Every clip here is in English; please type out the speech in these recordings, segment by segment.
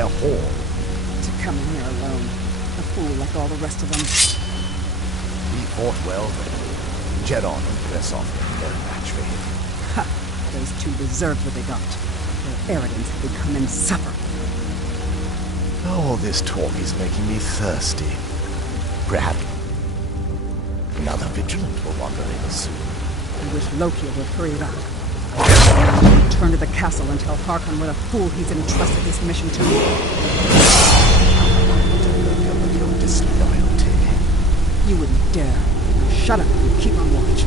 their hall. To come in here alone. A fool like all the rest of them. He fought well, but Jedon and Versov were no match for him. Ha! Those two deserved what they got. Their arrogance had become insufferable. All this talk is making me thirsty. Perhaps another vigilant will wander in soon. I wish Loki would hurry it out. Return to the castle and tell Harkon what a fool he's entrusted this mission to. Of your disloyalty. You wouldn't dare. Now shut up and keep on watch.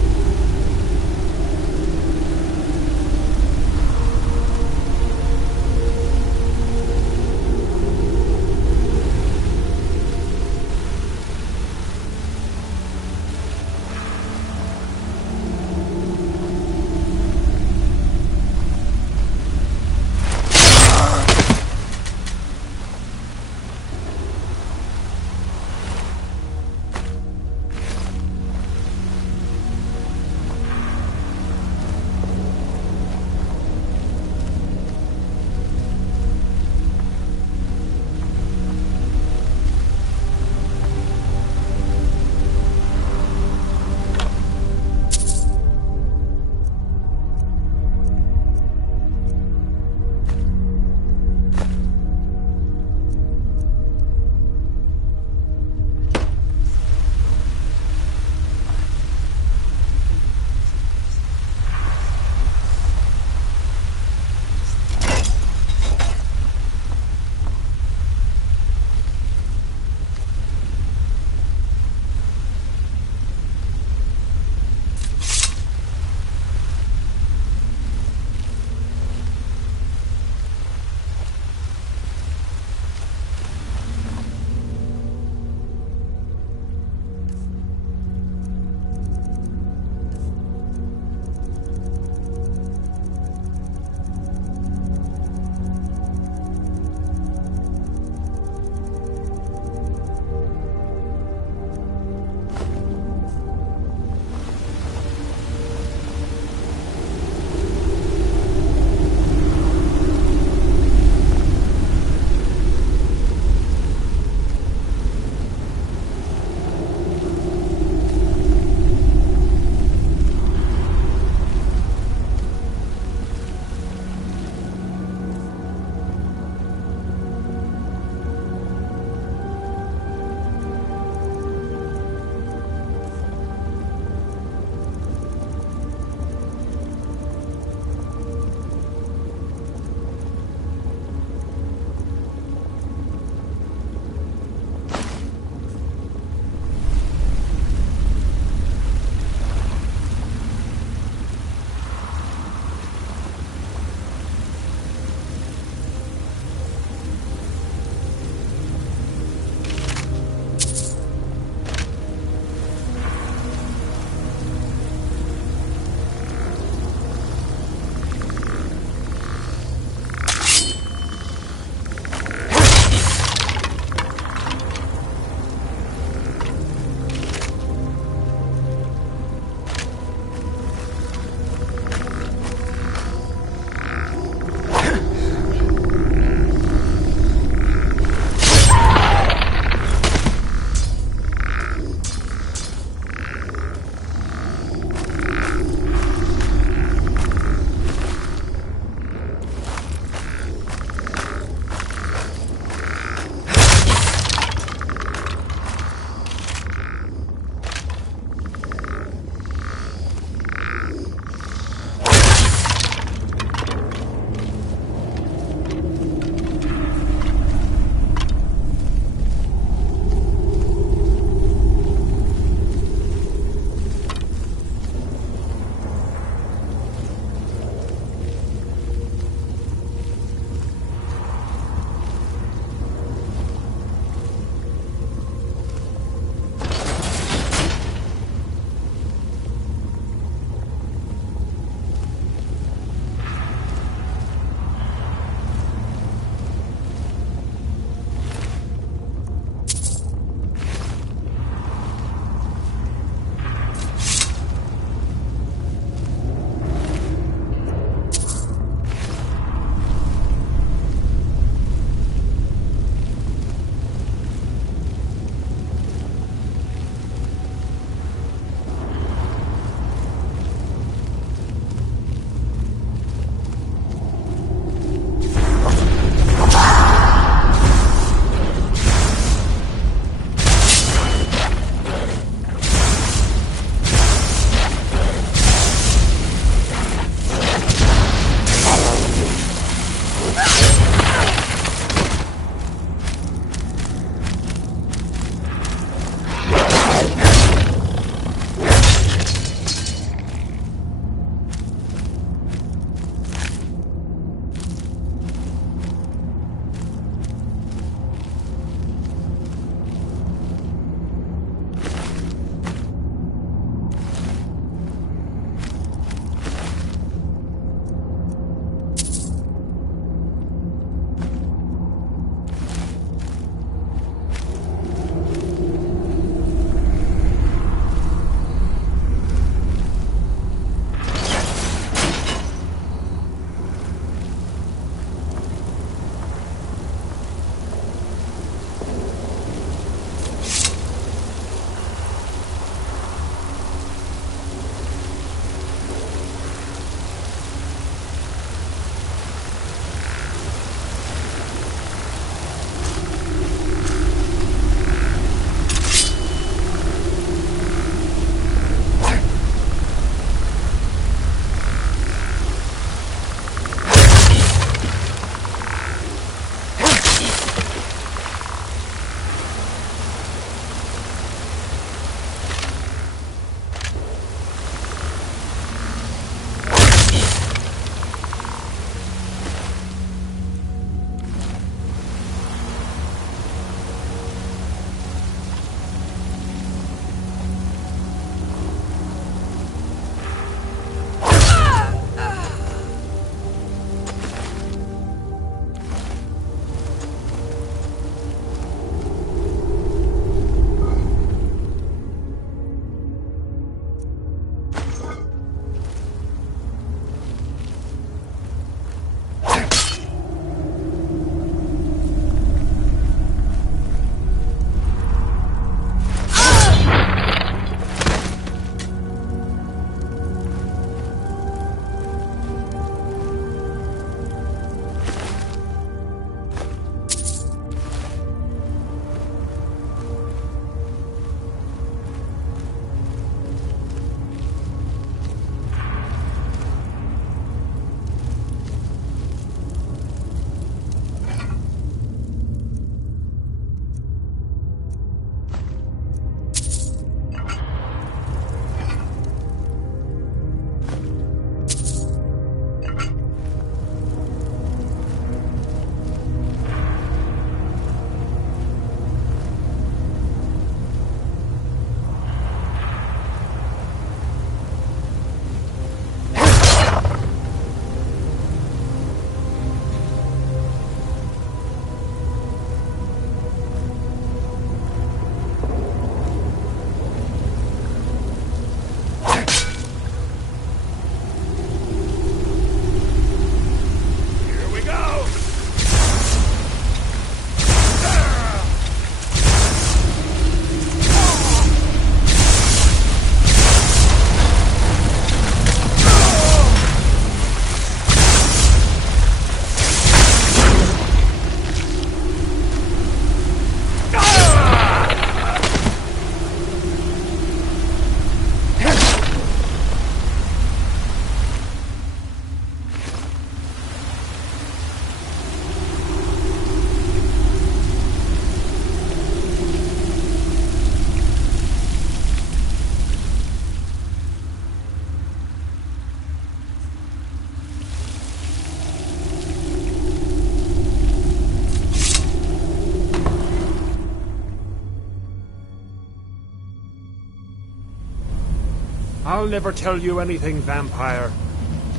I'll never tell you anything, vampire.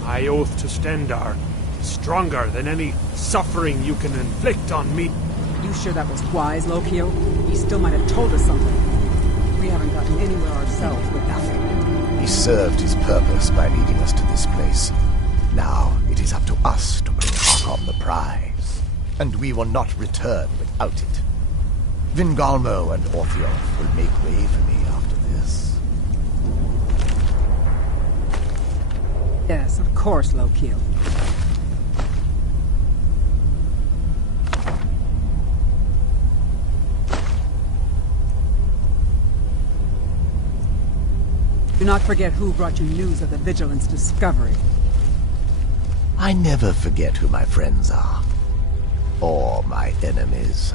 My oath to Stendar is stronger than any suffering you can inflict on me. You sure that was wise, Lokio? He still might have told us something. We haven't gotten anywhere ourselves with that. He served his purpose by leading us to this place. Now it is up to us to bring Hakon the prize. And we will not return without it. Vingalmo and Orthiof will make way for me after this. Yes, of course, Lokio. Do not forget who brought you news of the Vigilance discovery. I never forget who my friends are. Or my enemies.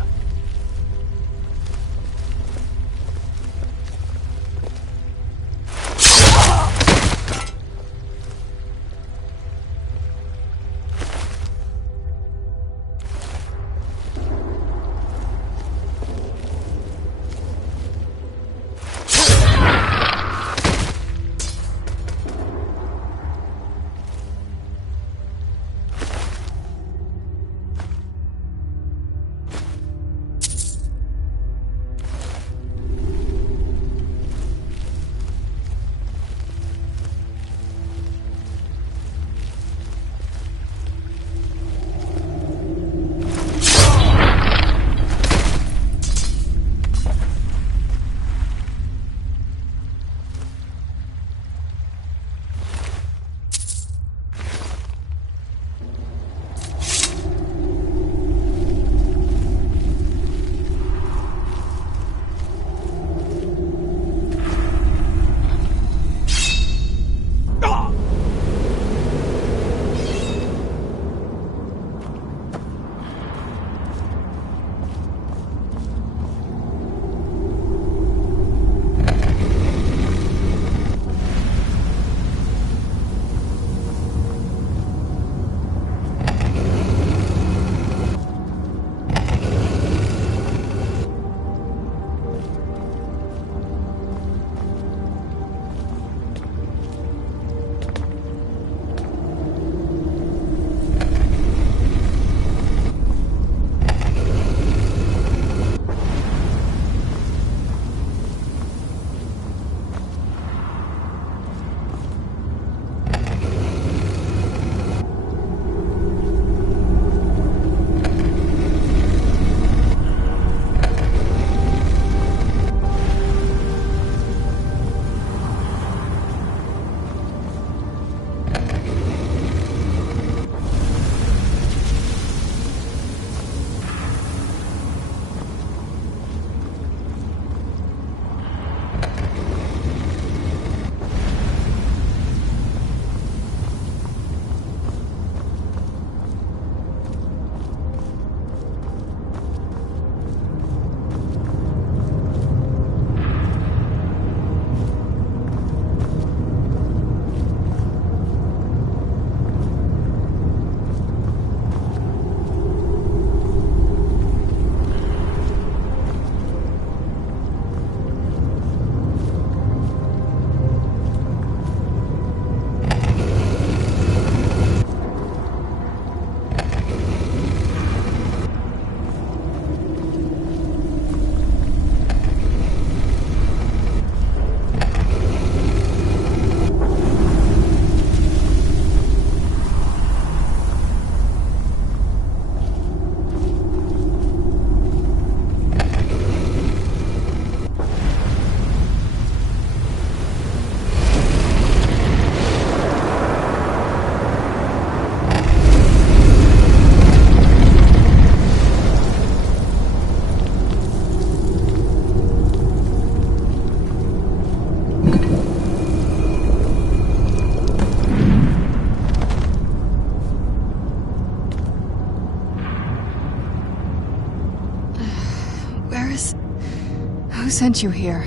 Who sent you here?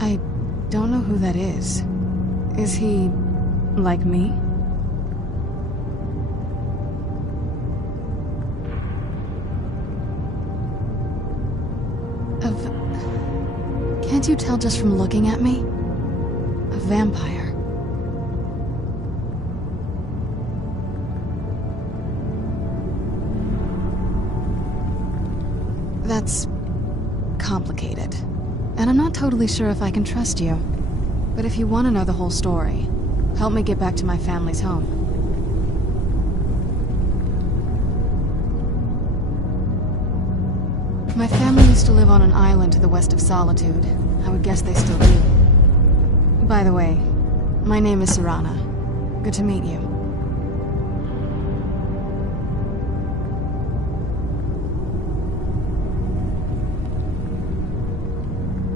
I don't know who that is. Is he Like me? Can't you tell just from looking at me? A vampire. That's complicated. And I'm not totally sure if I can trust you. But if you want to know the whole story, help me get back to my family's home. My family used to live on an island to the west of Solitude. I would guess they still do. By the way, my name is Serana. Good to meet you.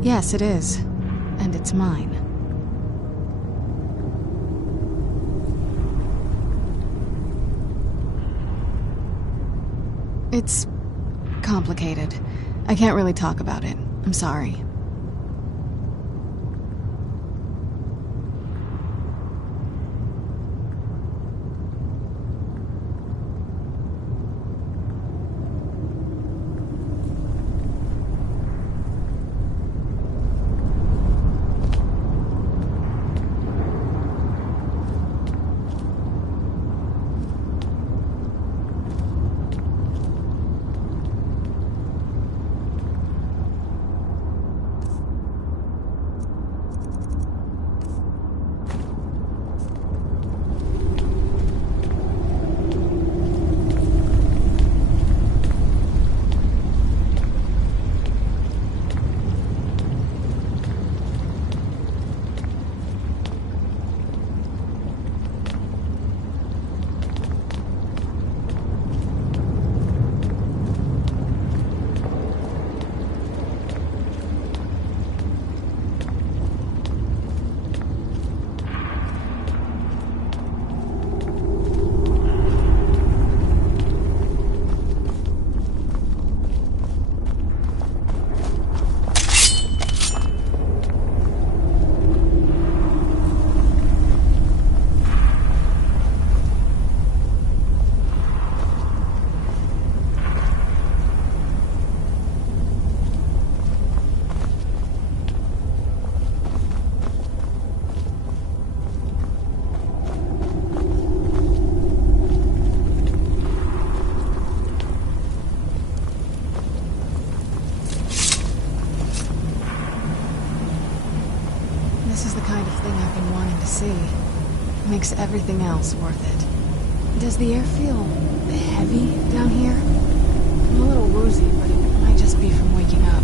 Yes, it is. And it's mine. It's complicated. I can't really talk about it. I'm sorry. This is the kind of thing I've been wanting to see. Makes everything else worth it. Does the air feel heavy down here? I'm a little woozy, but it might just be from waking up.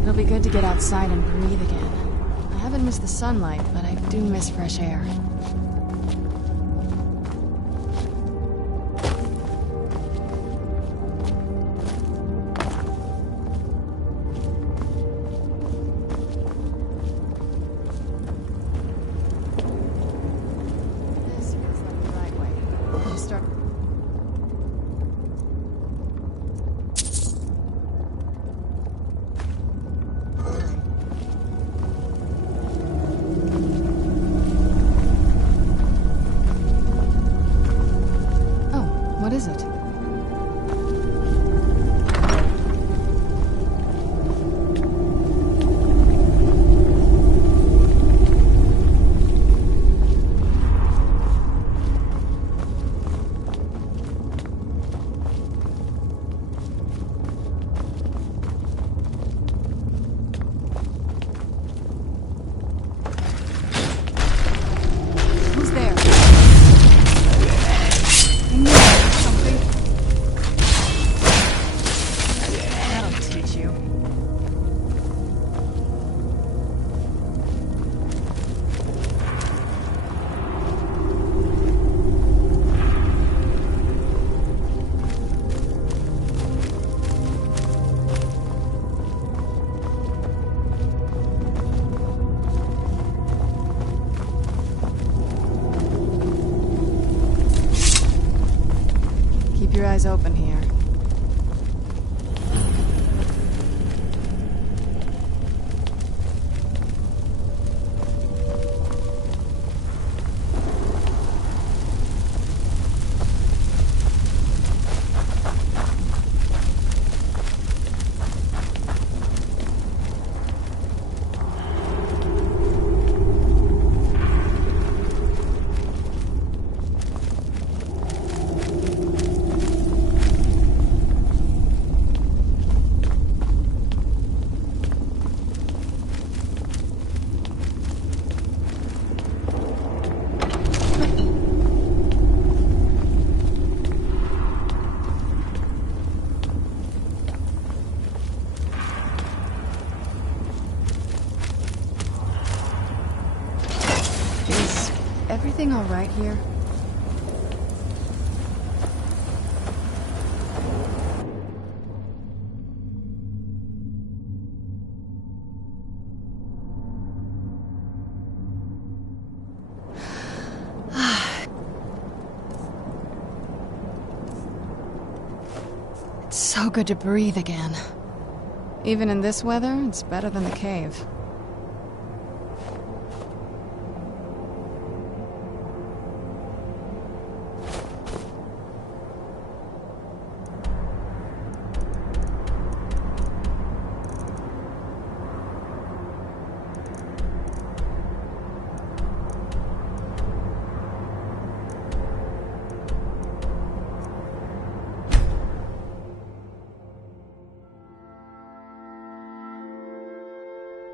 It'll be good to get outside and breathe again. I haven't missed the sunlight, but I do miss fresh air. This feels like the right way. I'll start. eyes open here. Everything all right here? It's so good to breathe again. Even in this weather, it's better than the cave.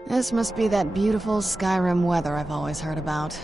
This must be that beautiful Skyrim weather I've always heard about.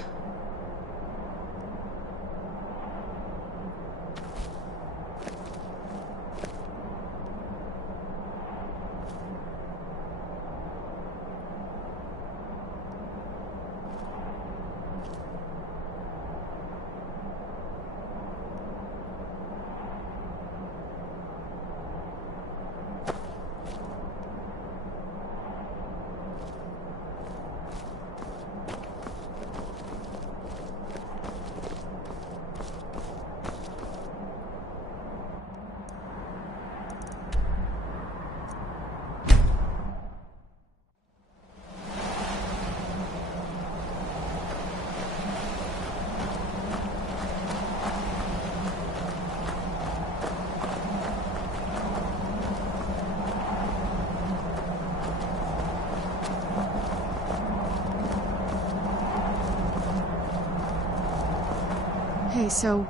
Hey, so,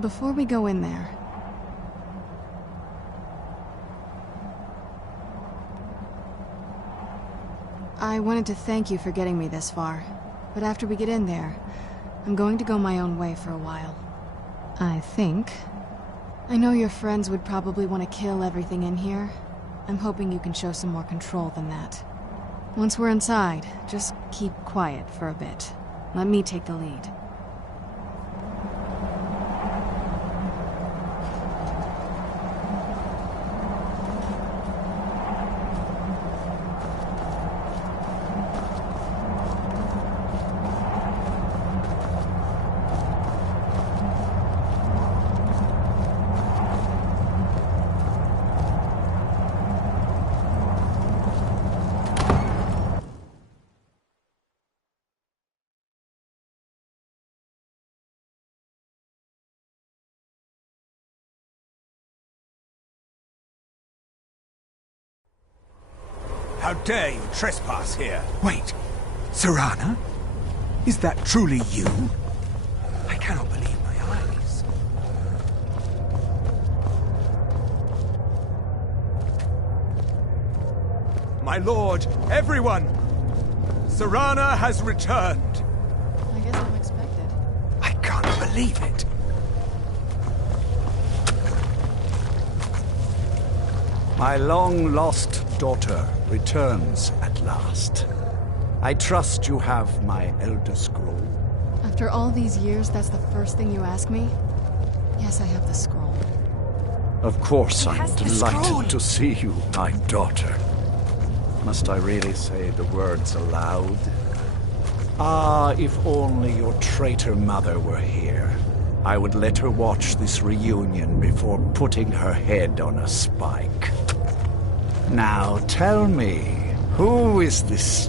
before we go in there... I wanted to thank you for getting me this far, but after we get in there, I'm going to go my own way for a while. I think. I know your friends would probably want to kill everything in here. I'm hoping you can show some more control than that. Once we're inside, just keep quiet for a bit. Let me take the lead. How dare you trespass here? Wait, Serana? Is that truly you? I cannot believe my eyes. My lord, everyone! Serana has returned! I guess I'm expected. I can't believe it. My long-lost daughter returns at last. I trust you have my Elder Scroll. After all these years, that's the first thing you ask me? Yes, I have the scroll. Of course, I'm has the scroll. delighted to see you, my daughter. Must I really say the words aloud? Ah, if only your traitor mother were here. I would let her watch this reunion before putting her head on a spike. Now tell me, who is this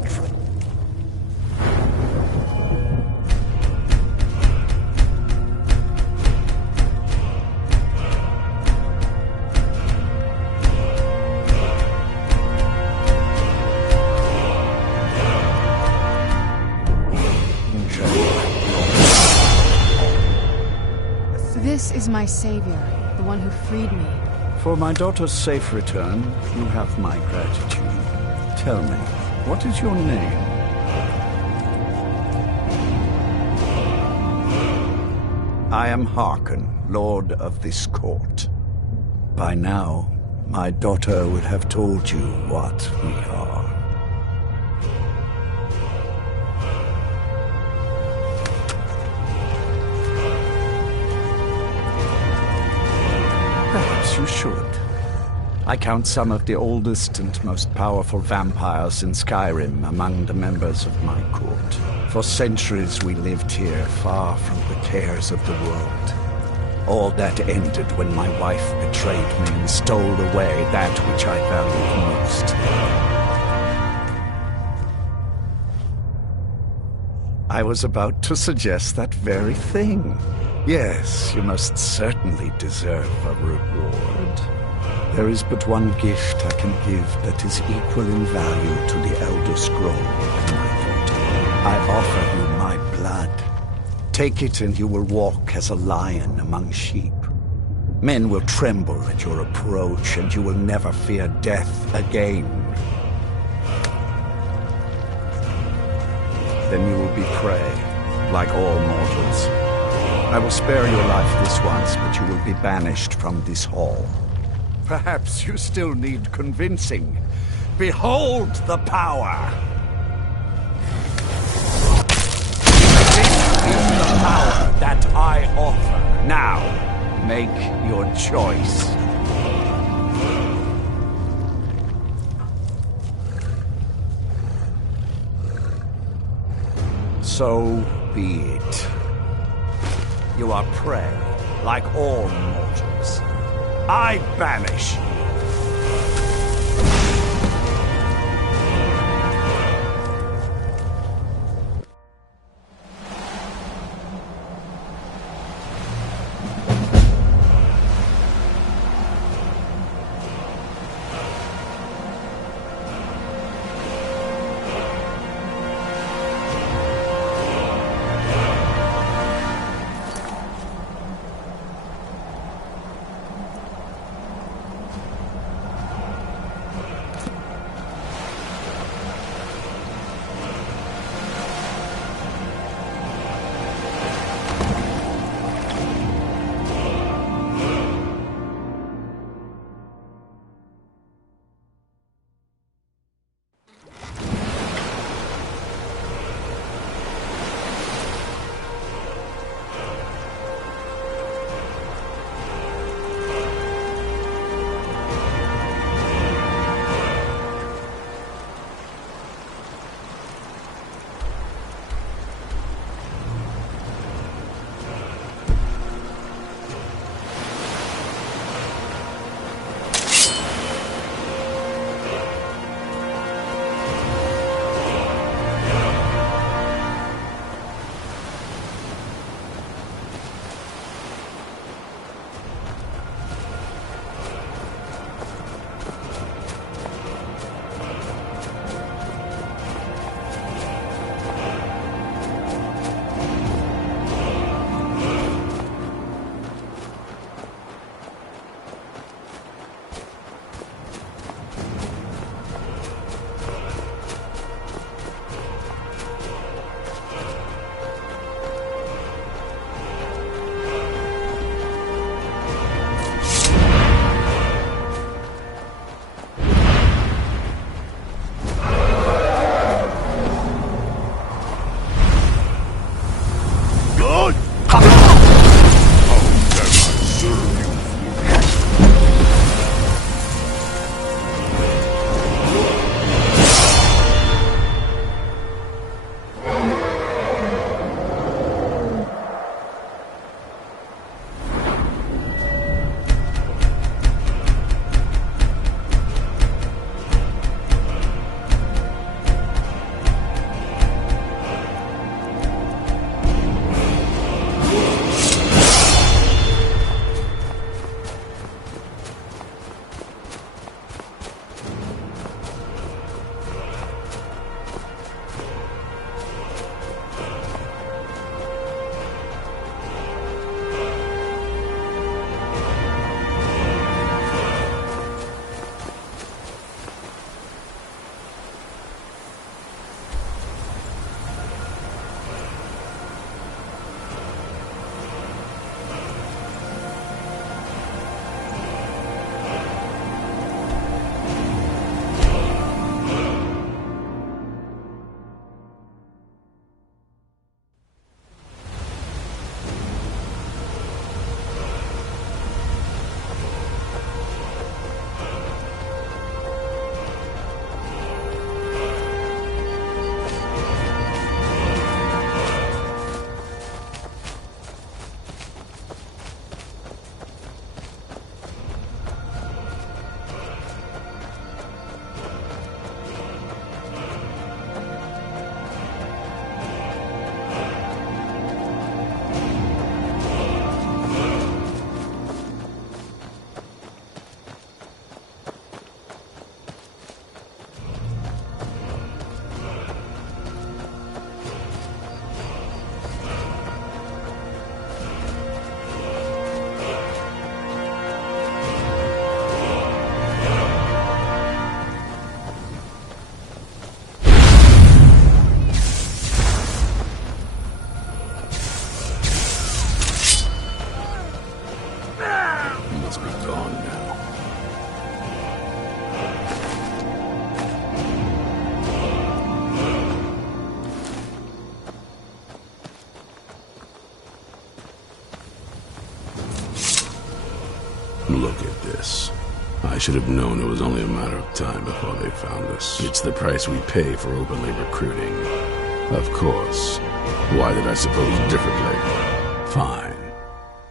This is my savior, the one who freed me. For my daughter's safe return, you have my gratitude. Tell me, what is your name? I am Harkon, Lord of this court. By now, my daughter would have told you what we are. Perhaps you should. I count some of the oldest and most powerful vampires in Skyrim among the members of my court. For centuries we lived here, far from the cares of the world. All that ended when my wife betrayed me and stole away that which I valued most. I was about to suggest that very thing. Yes, you most certainly deserve a reward. There is but one gift I can give that is equal in value to the Elder Scroll, my daughter. I offer you my blood. Take it and you will walk as a lion among sheep. Men will tremble at your approach and you will never fear death again. Then you will be prey, like all mortals. I will spare your life this once, but you will be banished from this hall. Perhaps you still need convincing. Behold the power! This is the power that I offer. Now, make your choice. So be it. You are prey, like all mortals. I banish you. this. I should have known it was only a matter of time before they found us. It's the price we pay for openly recruiting. Of course. Why did I suppose differently? Fine.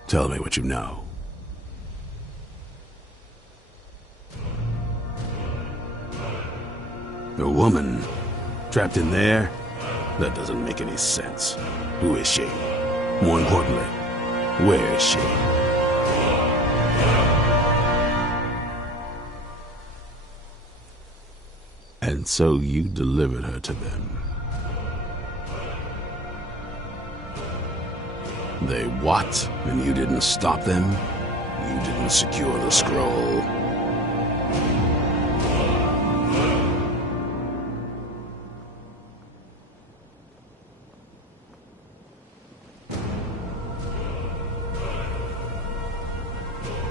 Tell me what you know. A woman? Trapped in there? That doesn't make any sense. Who is she? More importantly, where is she? And so you delivered her to them. They what? And you didn't stop them? You didn't secure the scroll?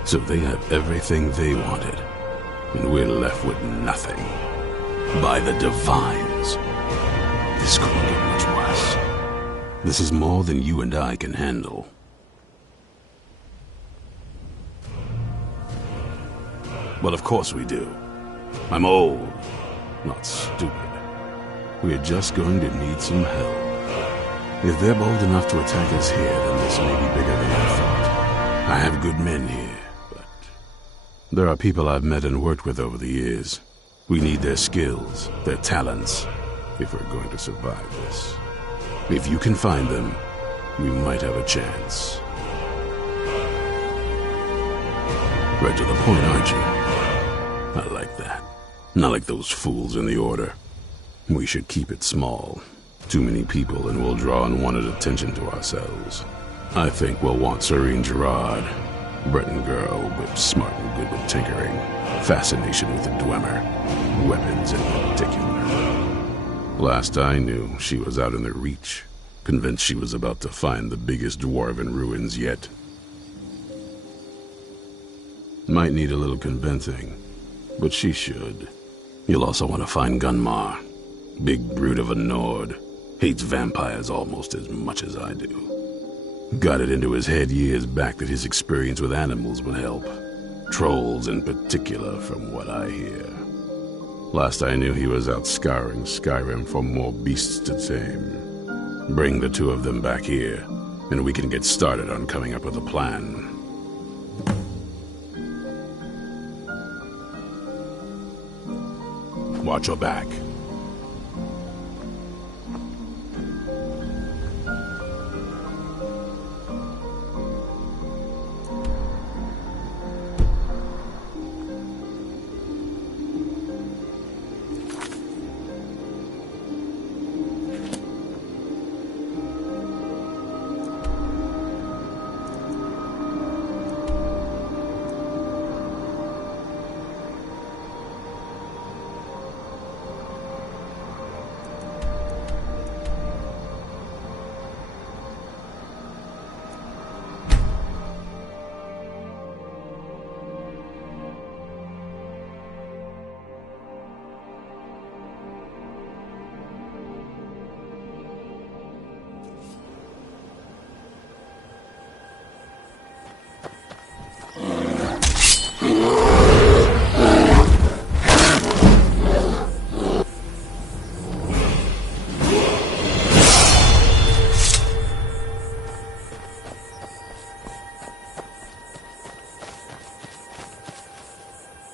So they have everything they wanted, and we're left with nothing. By the Divines. This couldn't get much worse. This is more than you and I can handle. Well, of course we do. I'm old, not stupid. We're just going to need some help. If they're bold enough to attack us here, then this may be bigger than I thought. I have good men here, but there are people I've met and worked with over the years. We need their skills, their talents, if we're going to survive this. If you can find them, we might have a chance. Right to the point, aren't you? I like that. Not like those fools in the Order. We should keep it small. Too many people and we'll draw unwanted attention to ourselves. I think we'll want Serene Gerard. Breton girl, but smart and good with tinkering. Fascination with the Dwemer. Weapons in particular. Last I knew, she was out in the Reach. Convinced she was about to find the biggest dwarven ruins yet. Might need a little convincing, but she should. You'll also want to find Gunmar. Big brute of a Nord. Hates vampires almost as much as I do. Got it into his head years back that his experience with animals would help. Trolls in particular, from what I hear. Last I knew he was out scouring Skyrim for more beasts to tame. Bring the two of them back here, and we can get started on coming up with a plan. Watch your back.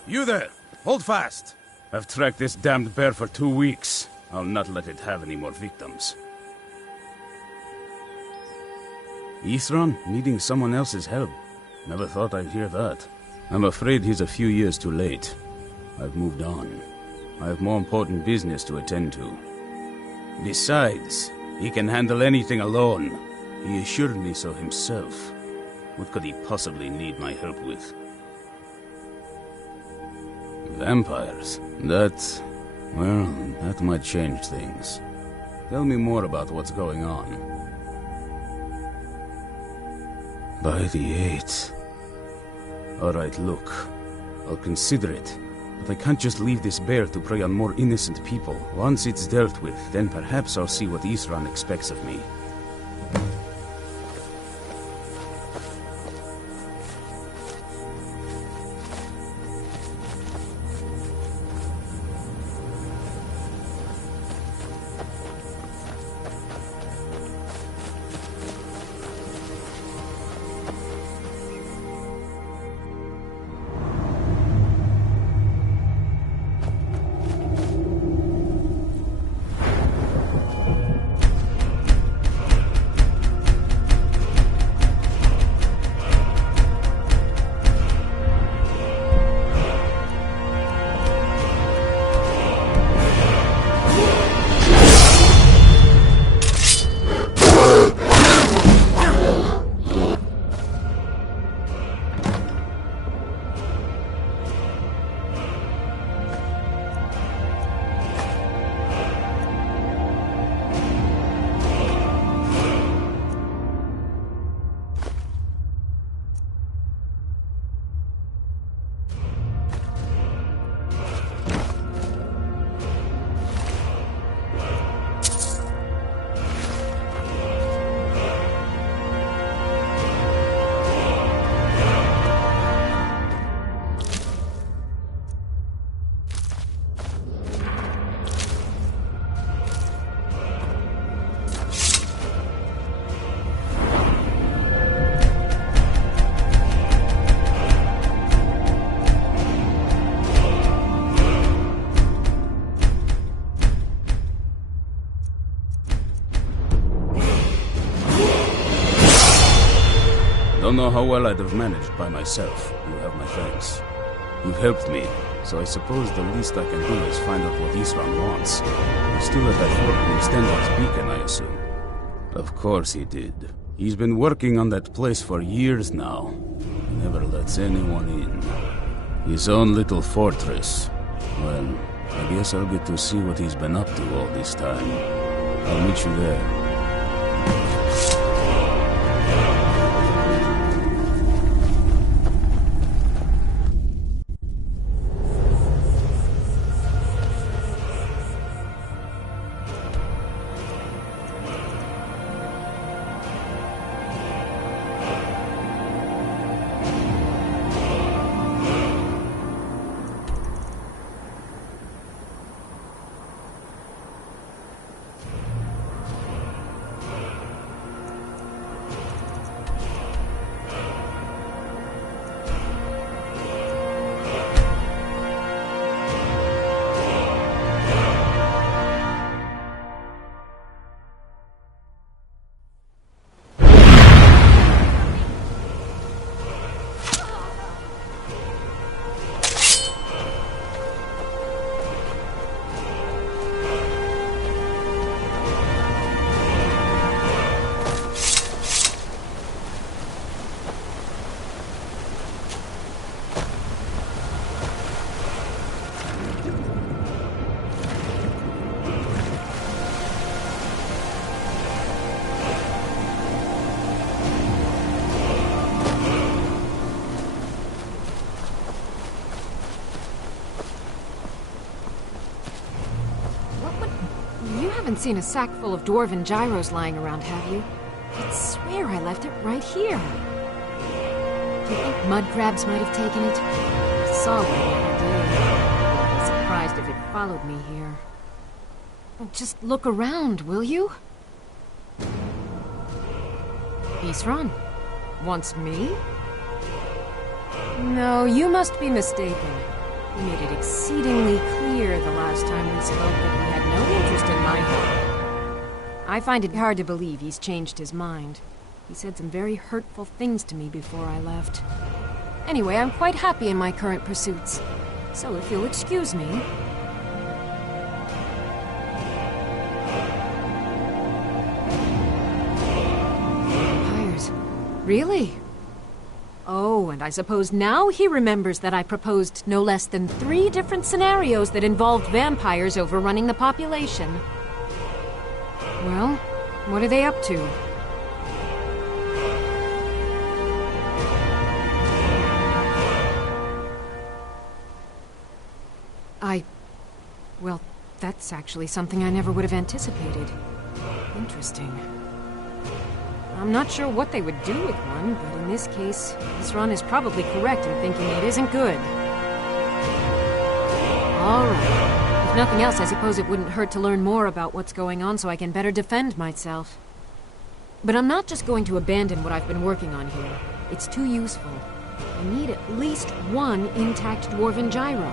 You there! Hold fast! I've tracked this damned bear for 2 weeks. I'll not let it have any more victims. Isran needing someone else's help. Never thought I'd hear that. I'm afraid he's a few years too late. I've moved on. I have more important business to attend to. Besides, he can handle anything alone. He assured me so himself. What could he possibly need my help with? Vampires? That might change things. Tell me more about what's going on. By the 8th. Alright, look. I'll consider it. But I can't just leave this bear to prey on more innocent people. Once it's dealt with, then perhaps I'll see what Isran expects of me. Don't know how well I'd have managed by myself. You have my thanks. You've helped me, so I suppose the least I can do is find out what Isran wants. He's still at that fort near Stendar's Beacon, I assume. Of course he did. He's been working on that place for years now. He never lets anyone in. His own little fortress. Well, I guess I'll get to see what he's been up to all this time. I'll meet you there. Haven't seen a sack full of dwarven gyros lying around, have you? I swear I left it right here. Do you think mud crabs might have taken it? I saw one the other day. I'd be surprised if it followed me here. Just look around, will you? Isran? Wants me? No, you must be mistaken. He made it exceedingly clear the last time we spoke that he had no interest in my help. I find it hard to believe he's changed his mind. He said some very hurtful things to me before I left. Anyway, I'm quite happy in my current pursuits. So if you'll excuse me... Vampires. Really? Oh, and I suppose now he remembers that I proposed no less than 3 different scenarios that involved vampires overrunning the population. Well, what are they up to? Well, that's actually something I never would have anticipated. Interesting. I'm not sure what they would do with one, but in this case, Isran is probably correct in thinking it isn't good. All right. If nothing else, I suppose it wouldn't hurt to learn more about what's going on so I can better defend myself. But I'm not just going to abandon what I've been working on here. It's too useful. I need at least 1 intact dwarven gyro.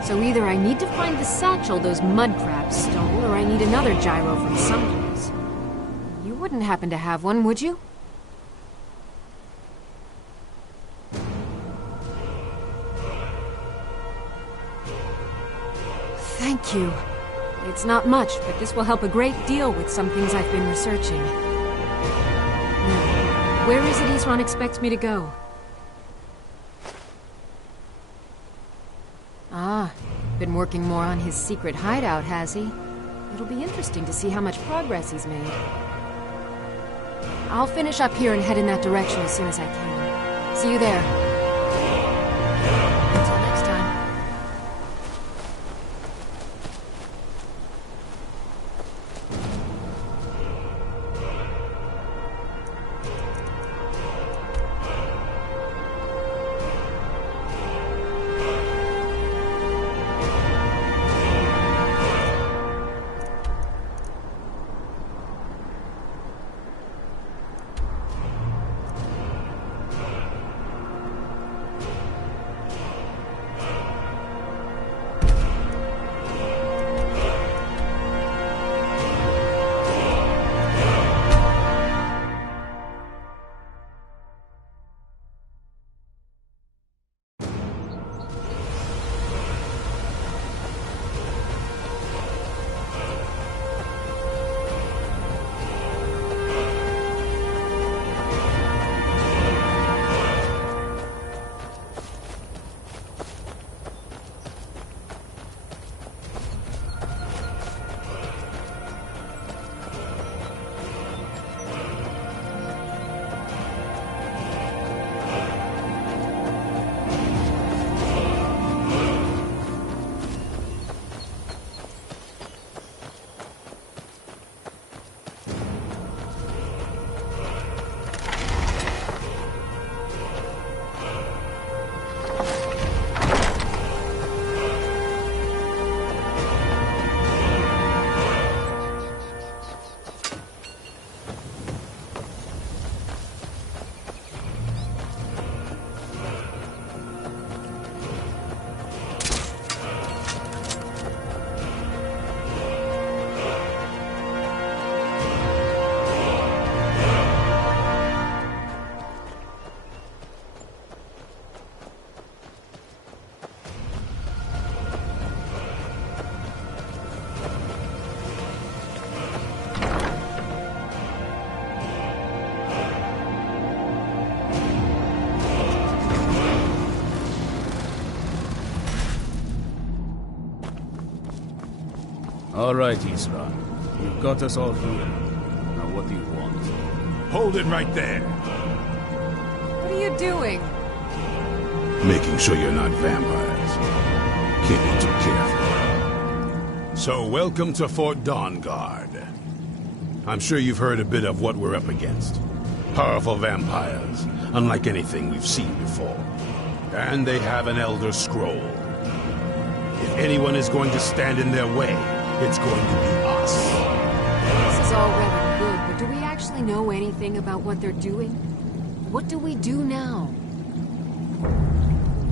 So either I need to find the satchel those mud crabs stole, or I need another gyro from someplace. You wouldn't happen to have one, would you? Thank you. It's not much, but this will help a great deal with some things I've been researching. Now, where is it Isran expects me to go? Ah, been working more on his secret hideout, has he? It'll be interesting to see how much progress he's made. I'll finish up here and head in that direction as soon as I can. See you there. Until next time. All right, Isra. You've got us all here. Now what do you want? Hold it right there. What are you doing? Making sure you're not vampires. Can't be too careful. So, welcome to Fort Dawnguard. I'm sure you've heard a bit of what we're up against. Powerful vampires, unlike anything we've seen before. And they have an Elder Scroll. If anyone is going to stand in their way, it's going to be us. This is all well and good, but do we actually know anything about what they're doing? What do we do now?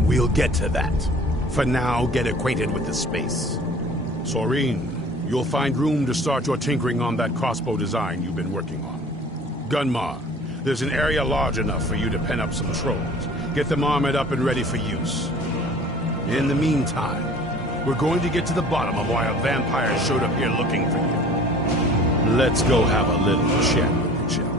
We'll get to that. For now, get acquainted with the space. Soreen, you'll find room to start your tinkering on that crossbow design you've been working on. Gunmar, there's an area large enough for you to pen up some trolls. Get them armored up and ready for use. In the meantime, we're going to get to the bottom of why a vampire showed up here looking for you. Let's go have a little chat with it, shall we?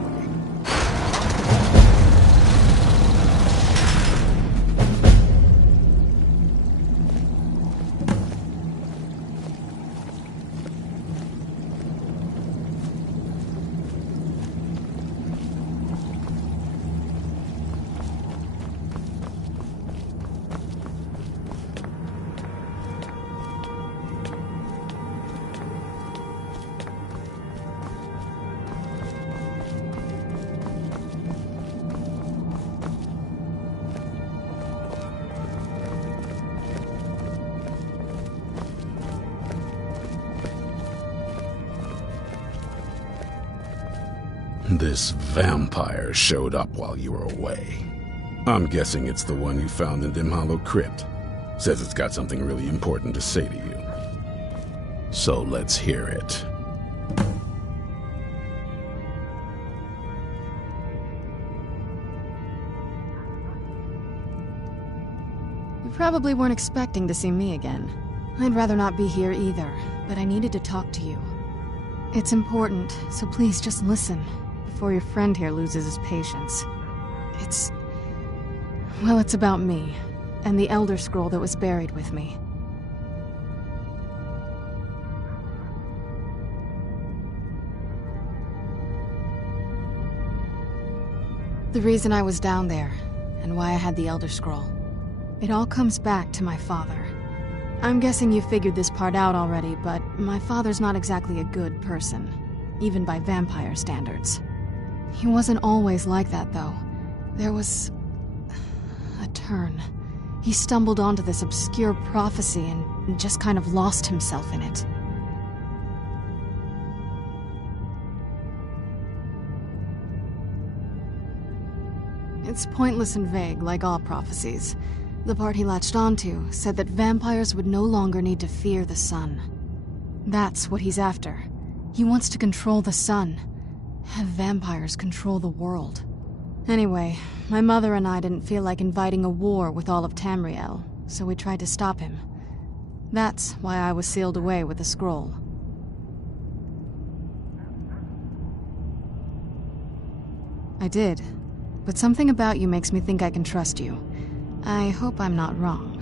This vampire showed up while you were away. I'm guessing it's the one you found in Dim Hollow Crypt. Says it's got something really important to say to you. So let's hear it. You probably weren't expecting to see me again. I'd rather not be here either, but I needed to talk to you. It's important, so please just listen, before your friend here loses his patience. Well, it's about me, and the Elder Scroll that was buried with me. The reason I was down there, and why I had the Elder Scroll. It all comes back to my father. I'm guessing you figured this part out already, but my father's not exactly a good person, even by vampire standards. He wasn't always like that, though. There was a turn. He stumbled onto this obscure prophecy and just kind of lost himself in it. It's pointless and vague, like all prophecies. The part he latched onto said that vampires would no longer need to fear the sun. That's what he's after. He wants to control the sun. Have vampires control the world. Anyway, my mother and I didn't feel like inviting a war with all of Tamriel, so we tried to stop him. That's why I was sealed away with the scroll. I did, but something about you makes me think I can trust you. I hope I'm not wrong.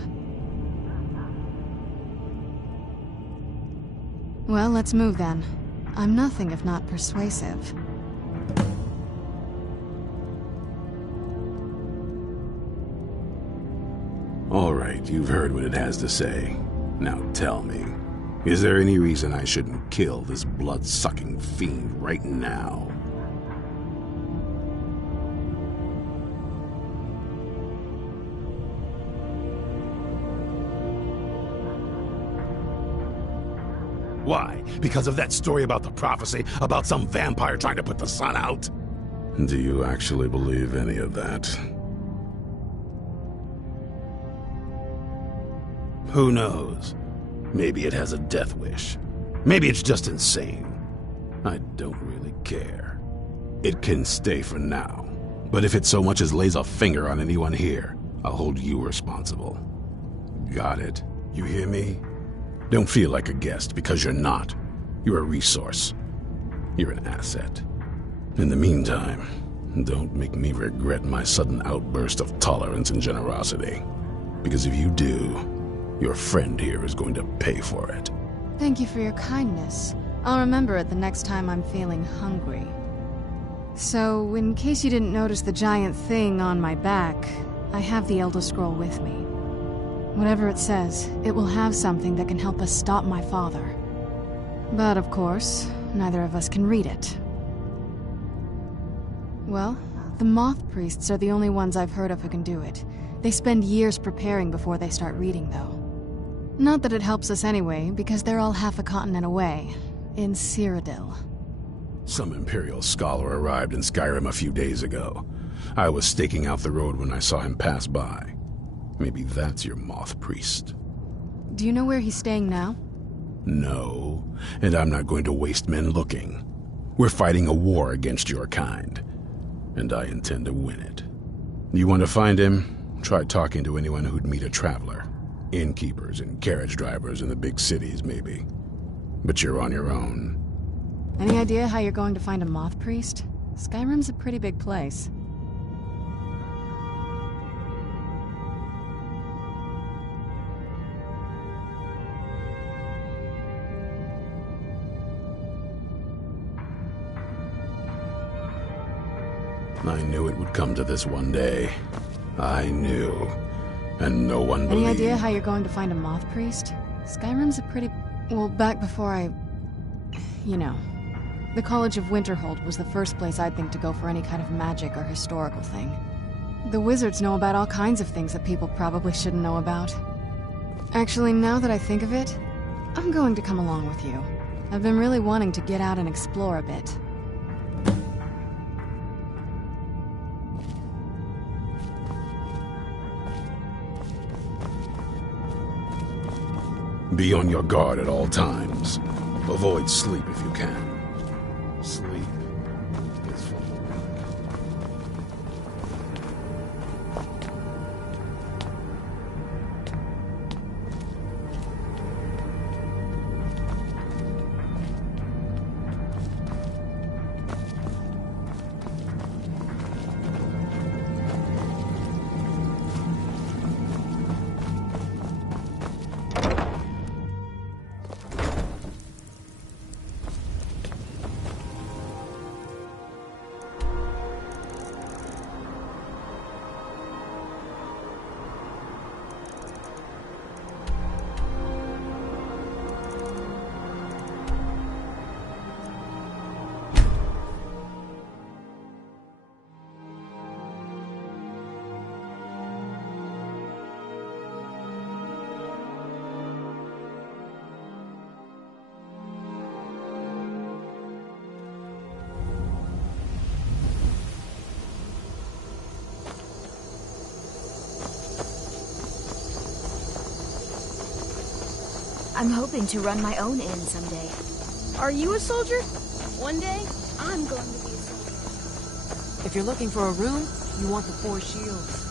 Well, let's move then. I'm nothing if not persuasive. All right, you've heard what it has to say. Now tell me, is there any reason I shouldn't kill this blood-sucking fiend right now? Why? Because of that story about the prophecy, about some vampire trying to put the sun out? Do you actually believe any of that? Who knows? Maybe it has a death wish. Maybe it's just insane. I don't really care. It can stay for now. But if it so much as lays a finger on anyone here, I'll hold you responsible. Got it? You hear me? Don't feel like a guest, because you're not. You're a resource. You're an asset. In the meantime, don't make me regret my sudden outburst of tolerance and generosity. Because if you do, your friend here is going to pay for it. Thank you for your kindness. I'll remember it the next time I'm feeling hungry. So, in case you didn't notice the giant thing on my back, I have the Elder Scroll with me. Whatever it says, it will have something that can help us stop my father. But of course, neither of us can read it. Well, the Moth Priests are the only ones I've heard of who can do it. They spend years preparing before they start reading, though. Not that it helps us anyway, because they're all half a continent away, in Cyrodiil. Some Imperial scholar arrived in Skyrim a few days ago. I was staking out the road when I saw him pass by. Maybe that's your Moth Priest. Do you know where he's staying now? No, and I'm not going to waste men looking. We're fighting a war against your kind, and I intend to win it. You want to find him? Try talking to anyone who'd meet a traveler. Innkeepers and carriage drivers in the big cities, maybe. But you're on your own. Any idea how you're going to find a Moth Priest? Skyrim's a pretty big place. I knew it would come to this one day. I knew. And no one believed. Any idea how you're going to find a Moth Priest? Skyrim's a pretty... Well, back before I... You know. The College of Winterhold was the first place I'd think to go for any kind of magic or historical thing. The wizards know about all kinds of things that people probably shouldn't know about. Actually, now that I think of it, I'm going to come along with you. I've been really wanting to get out and explore a bit. Be on your guard at all times. Avoid sleep if you can. Sleep is for the weak. I'm hoping to run my own inn someday. Are you a soldier? One day, I'm going to be a soldier. If you're looking for a room, you want the 4 shields.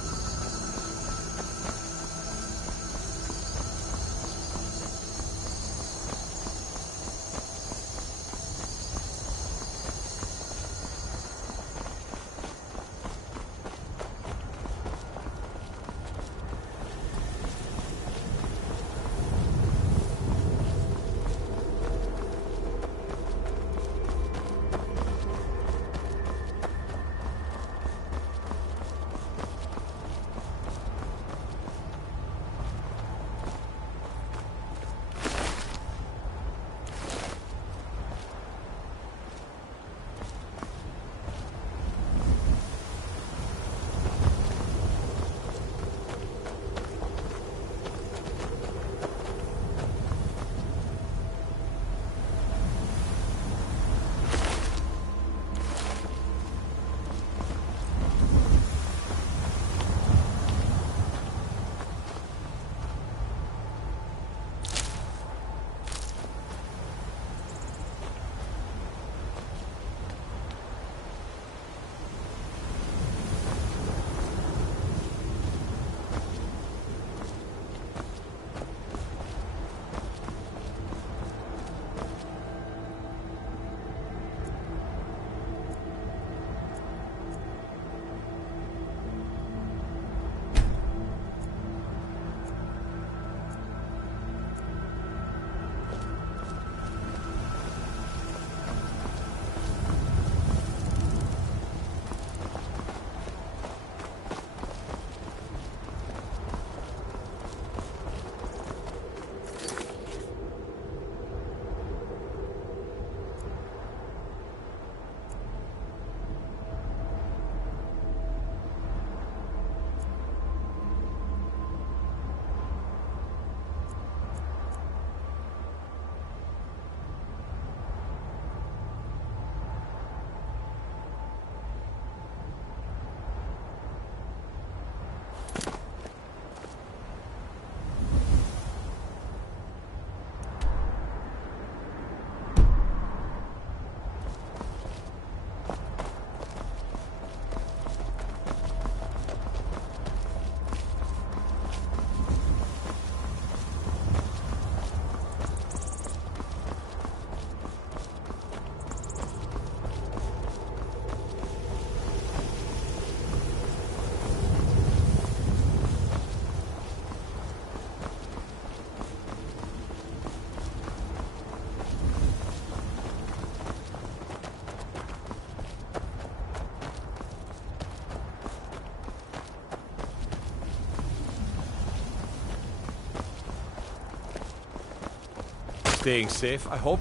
staying safe, I hope.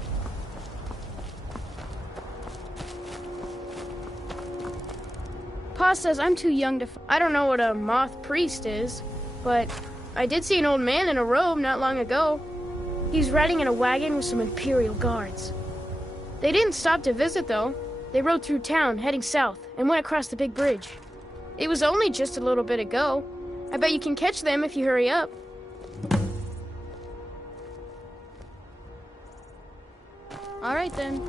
Pa says I'm too young to... I don't know what a moth priest is, but I did see an old man in a robe not long ago. He's riding in a wagon with some Imperial guards. They didn't stop to visit, though. They rode through town, heading south, and went across the big bridge. It was only just a little bit ago. I bet you can catch them if you hurry up. All right, then.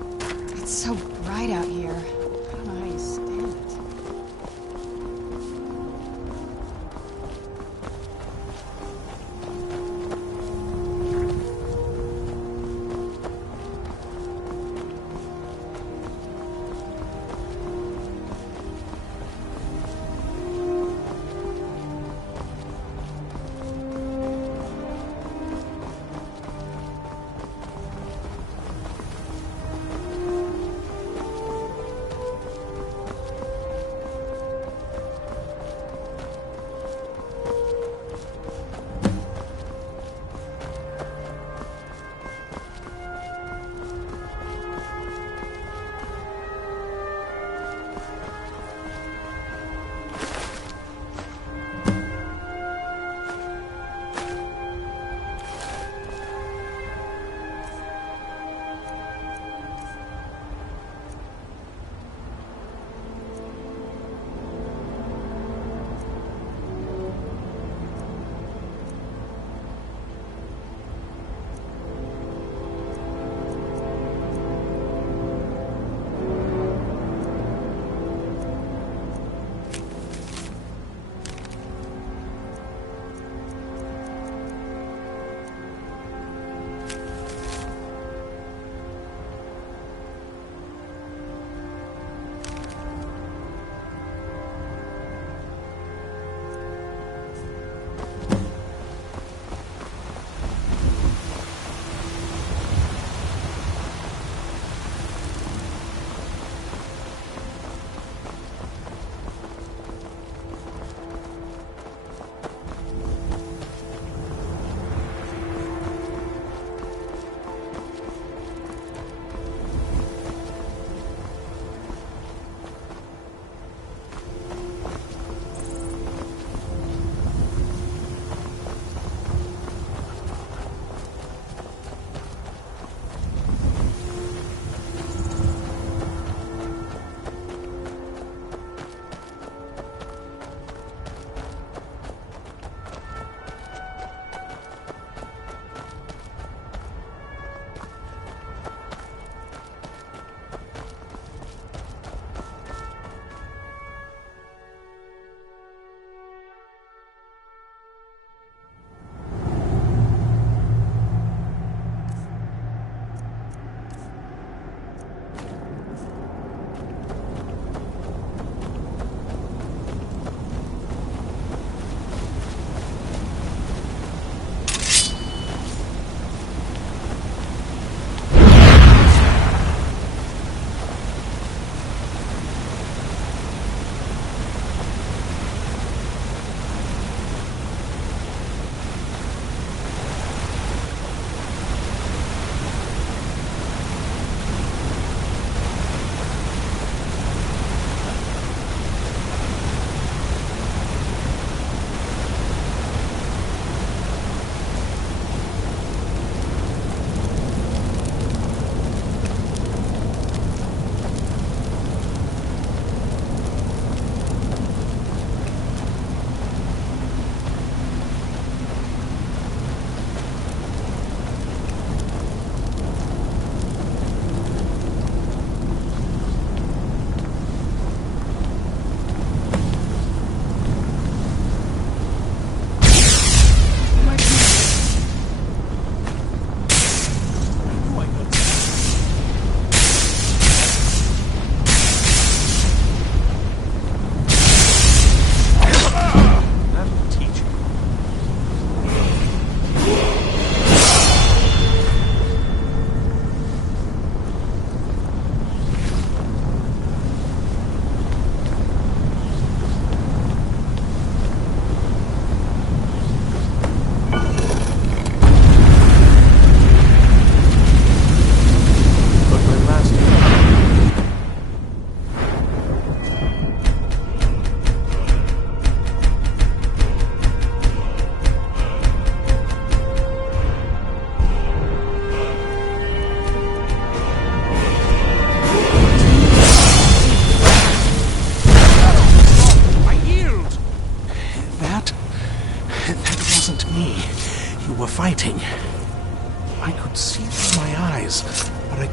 It's so bright out here. I don't know how you stand it.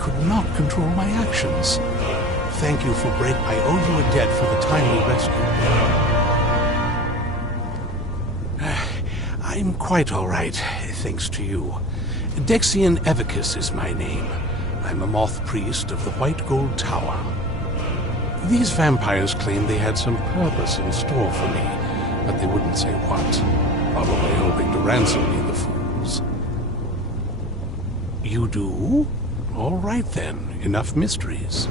could not control my actions. Thank you for break. I owe you a debt for the timely rescue. I'm quite all right, thanks to you. Dexian Evicus is my name. I'm a moth priest of the White Gold Tower. These vampires claimed they had some purpose in store for me, but they wouldn't say what. Probably hoping to ransom me, the fools. You do? All right then, enough mysteries.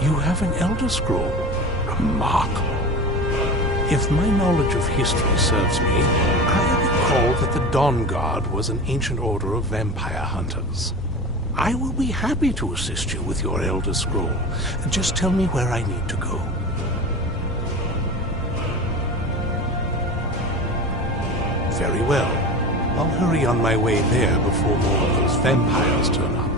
You have an Elder Scroll. Remarkable. If my knowledge of history serves me, I recall that the Dawn Guard was an ancient order of vampire hunters. I will be happy to assist you with your Elder Scroll. Just tell me where I need to go. Very well. I'll hurry on my way there before more of those vampires turn up.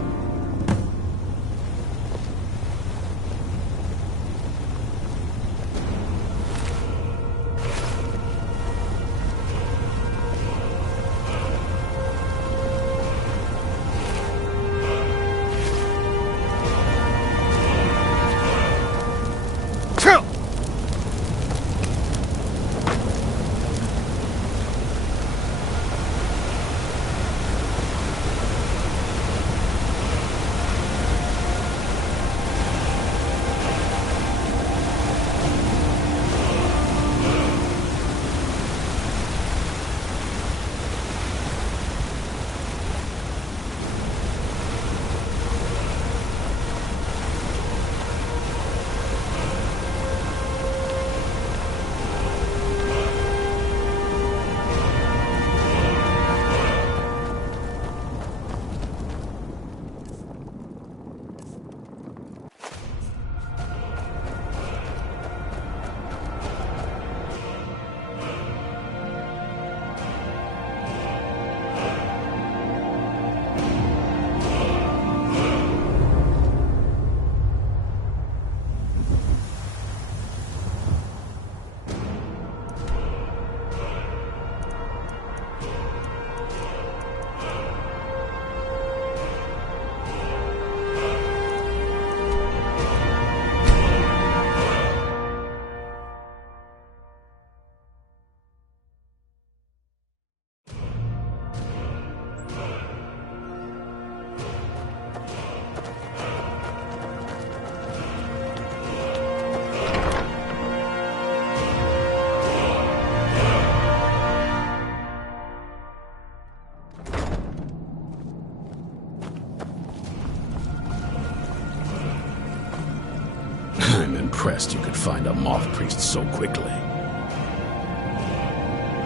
I'm impressed you could find a moth priest so quickly.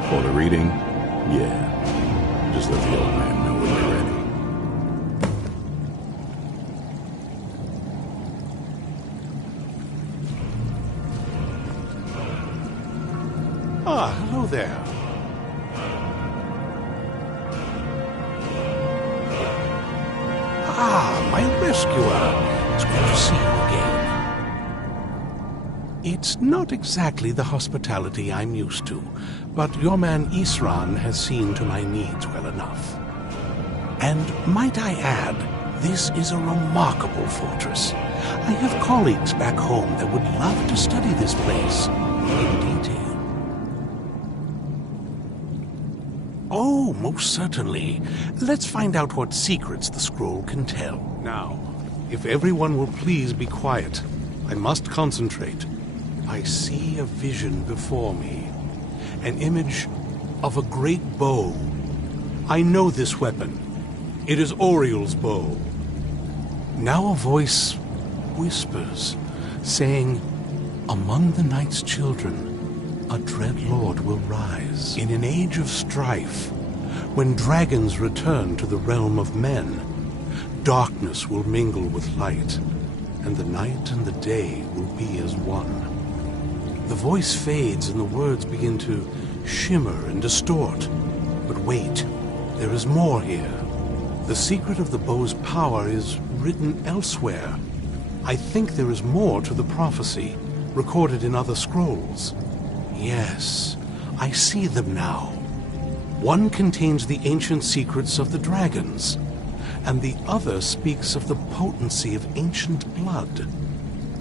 For the reading? Yeah. Just let the old man know when you're ready. Ah, hello there. Ah, my rescuer. It's good to see you again. It's not exactly the hospitality I'm used to, but your man Isran has seen to my needs well enough. And might I add, this is a remarkable fortress. I have colleagues back home that would love to study this place in detail. Oh, most certainly. Let's find out what secrets the scroll can tell. Now, if everyone will please be quiet, I must concentrate. I see a vision before me. An image of a great bow. I know this weapon. It is Oriel's bow. Now a voice whispers, saying, "Among the night's children, a dread lord will rise. In an age of strife, when dragons return to the realm of men, darkness will mingle with light, and the night and the day will be as one." The voice fades and the words begin to shimmer and distort. But wait, there is more here. The secret of the bow's power is written elsewhere. I think there is more to the prophecy, recorded in other scrolls. Yes, I see them now. One contains the ancient secrets of the dragons, and the other speaks of the potency of ancient blood.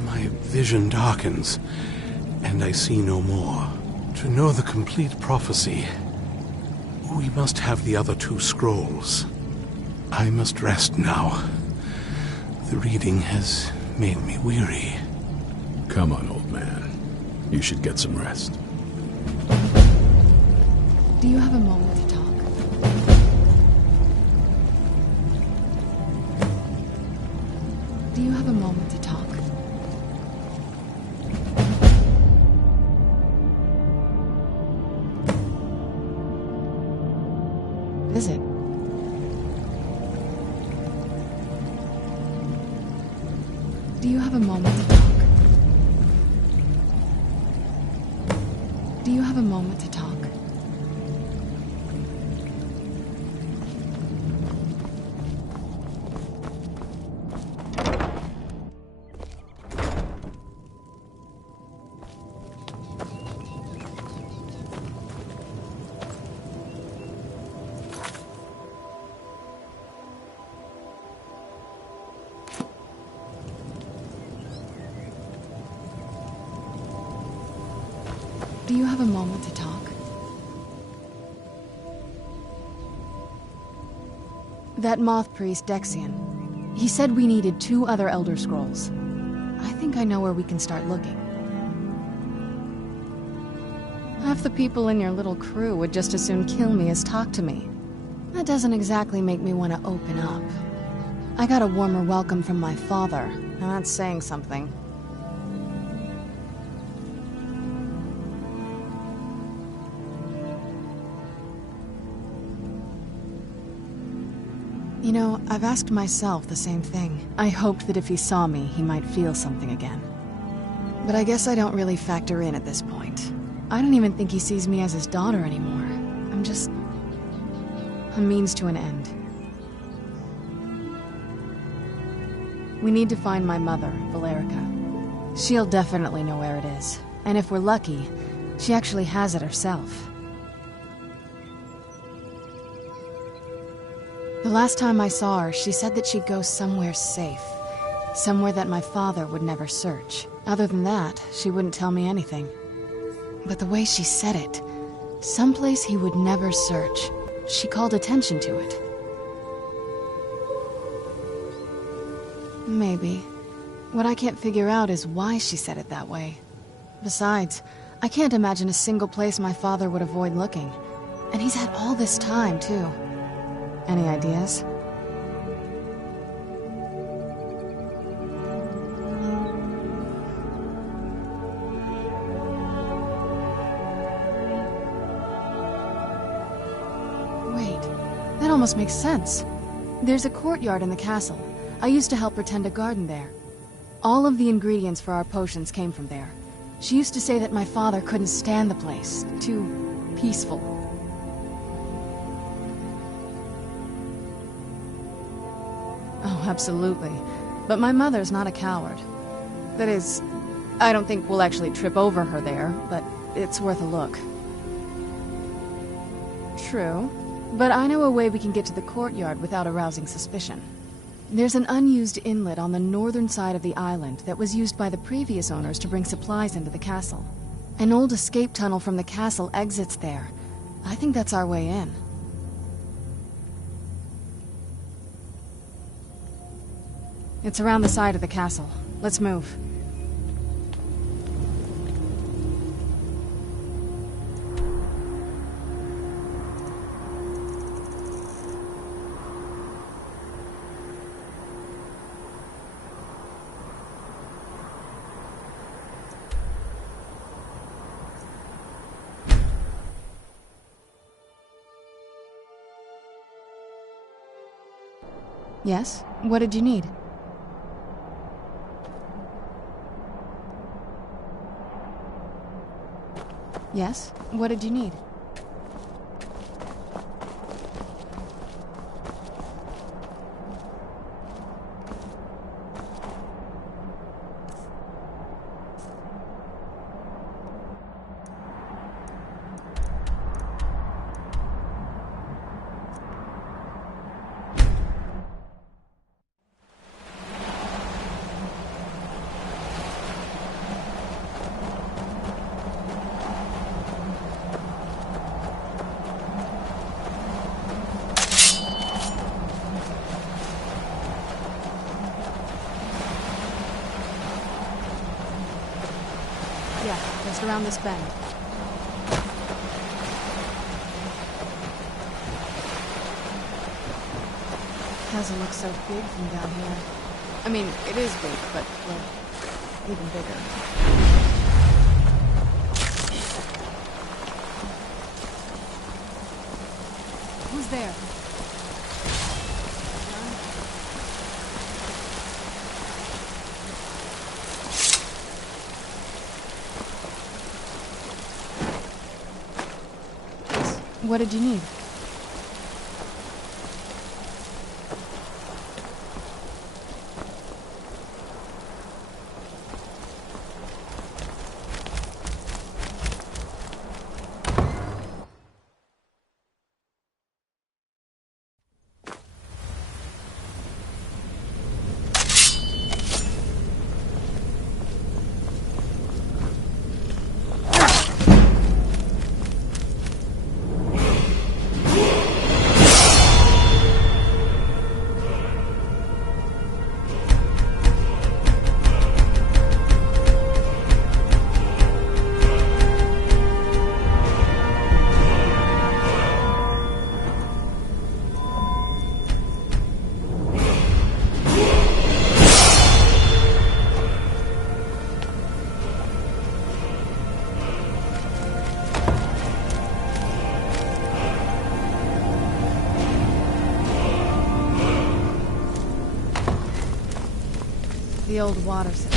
My vision darkens, and I see no more. To know the complete prophecy, we must have the other 2 scrolls. I must rest now. The reading has made me weary. Come on, old man. You should get some rest. Do you have a moment to talk? Do you have a moment to talk? Is it? Do you have a moment to talk? Do you have a moment to talk? Do you have a moment to talk? That moth priest, Dexian. He said we needed 2 other Elder Scrolls. I think I know where we can start looking. Half the people in your little crew would just as soon kill me as talk to me. That doesn't exactly make me want to open up. I got a warmer welcome from my father, and that's saying something. You know, I've asked myself the same thing. I hoped that if he saw me, he might feel something again. But I guess I don't really factor in at this point. I don't even think he sees me as his daughter anymore. I'm just a means to an end. We need to find my mother, Valerica. She'll definitely know where it is. And if we're lucky, she actually has it herself. The last time I saw her, she said that she'd go somewhere safe. Somewhere that my father would never search. Other than that, she wouldn't tell me anything. But the way she said it, someplace he would never search, she called attention to it. Maybe. What I can't figure out is why she said it that way. Besides, I can't imagine a single place my father would avoid looking. And he's had all this time, too. Any ideas? Wait, that almost makes sense. There's a courtyard in the castle. I used to help her tend a garden there. All of the ingredients for our potions came from there. She used to say that my father couldn't stand the place. Too peaceful. Oh, absolutely. But my mother's not a coward. That is, I don't think we'll actually trip over her there, but it's worth a look. True. But I know a way we can get to the courtyard without arousing suspicion. There's an unused inlet on the northern side of the island that was used by the previous owners to bring supplies into the castle. An old escape tunnel from the castle exits there. I think that's our way in. It's around the side of the castle. Let's move. Yes? What did you need? Yes? What did you need? Yeah, just around this bend. Doesn't look so big from down here. I mean, it is big, but, well, even bigger. Who's there? What did you need? The old water system.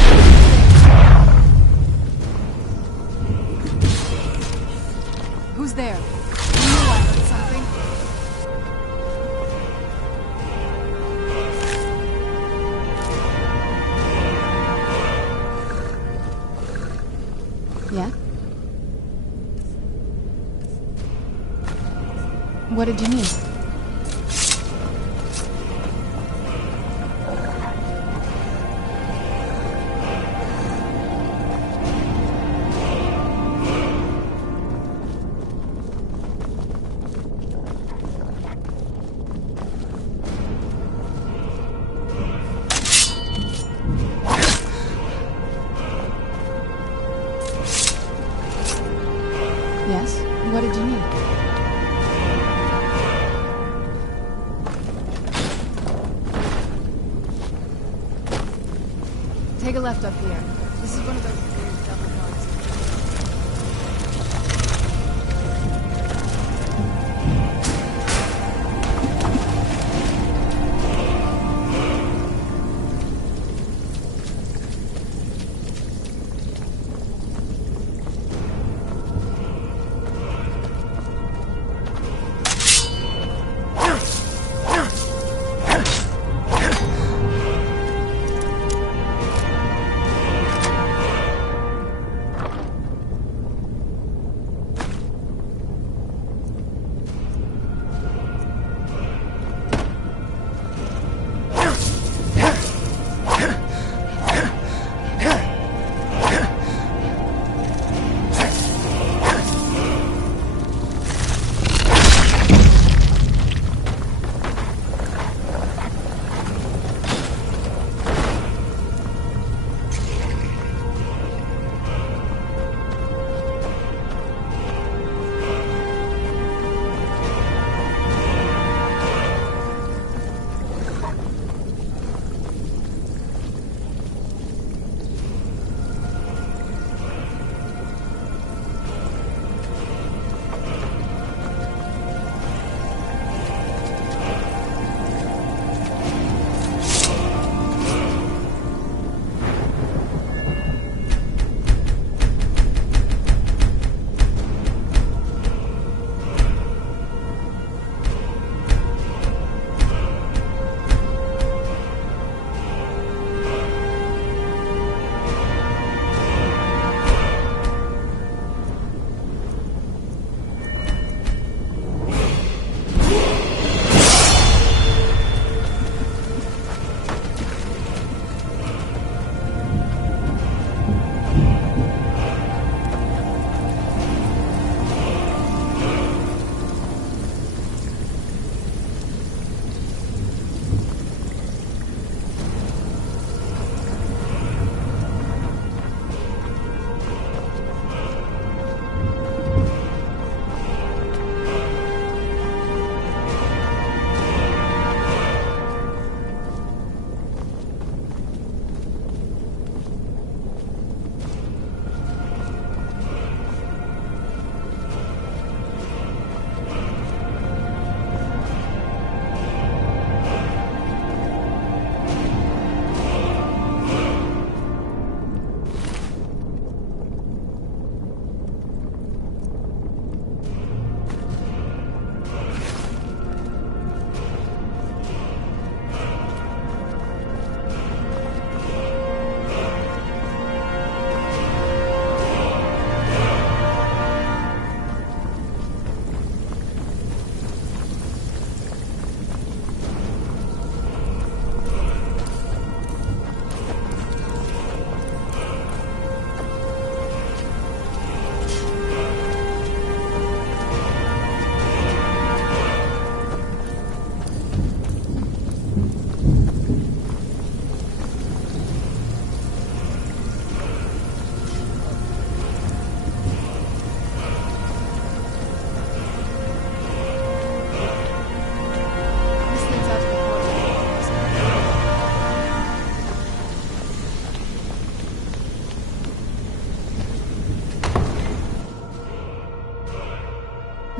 Who's there? You knew I heard something. Yeah? What did you need? Yes? What did you need? Take a left up here. This is one of those weird double bars.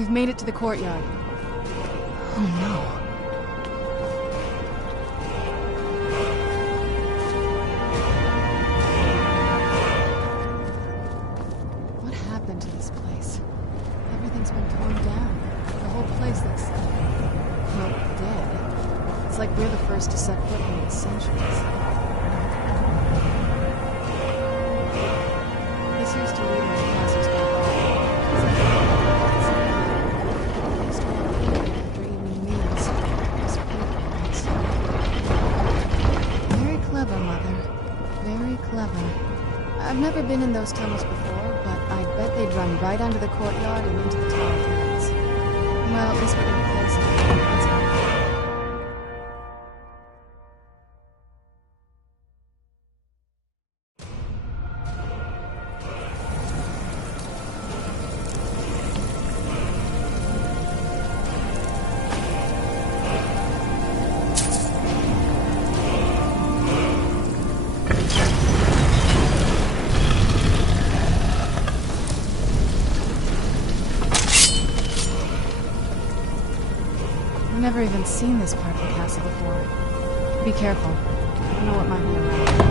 We've made it to the courtyard. Oh no. What happened to this place? Everything's been torn down. The whole place looks, well, dead. It's like we're the first to set foot in it centuries. This used to lead into castles by after evening meals. Very clever, Mother. Very clever. I've never been in those tunnels before, but I bet they'd run right under the courtyard and into the tower turrets. Well, at least we're getting close now. That's all. I've never even seen this part of the castle before. Be careful. I don't know what might be around.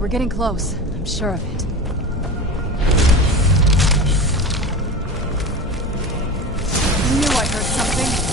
We're getting close. I'm sure of it. I knew I heard something.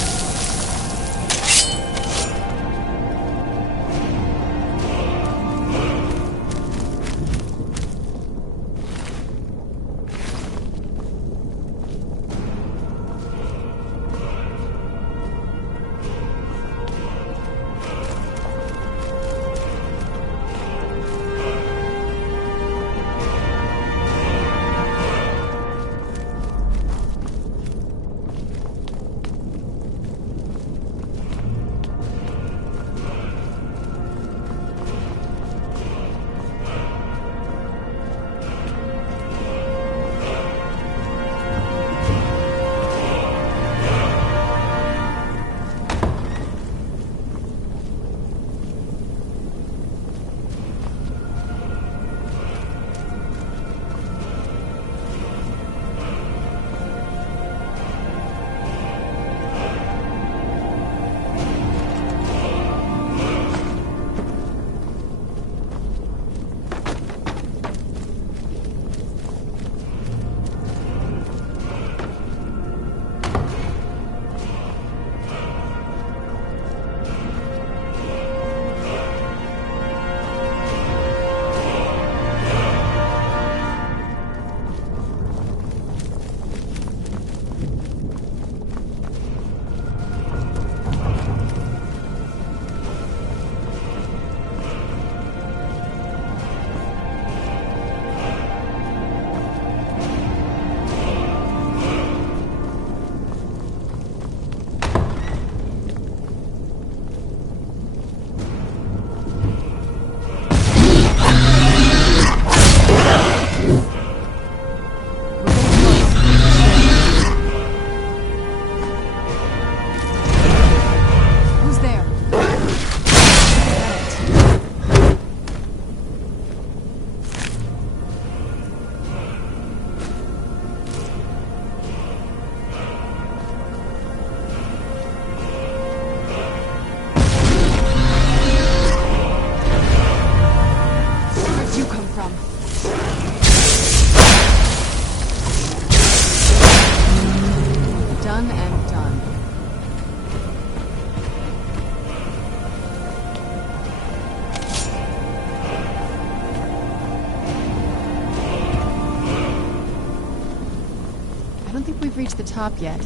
Reached the top yet.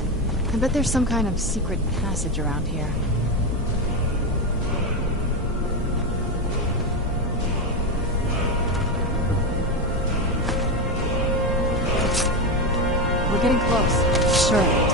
I bet there's some kind of secret passage around here. We're getting close. Sure of it.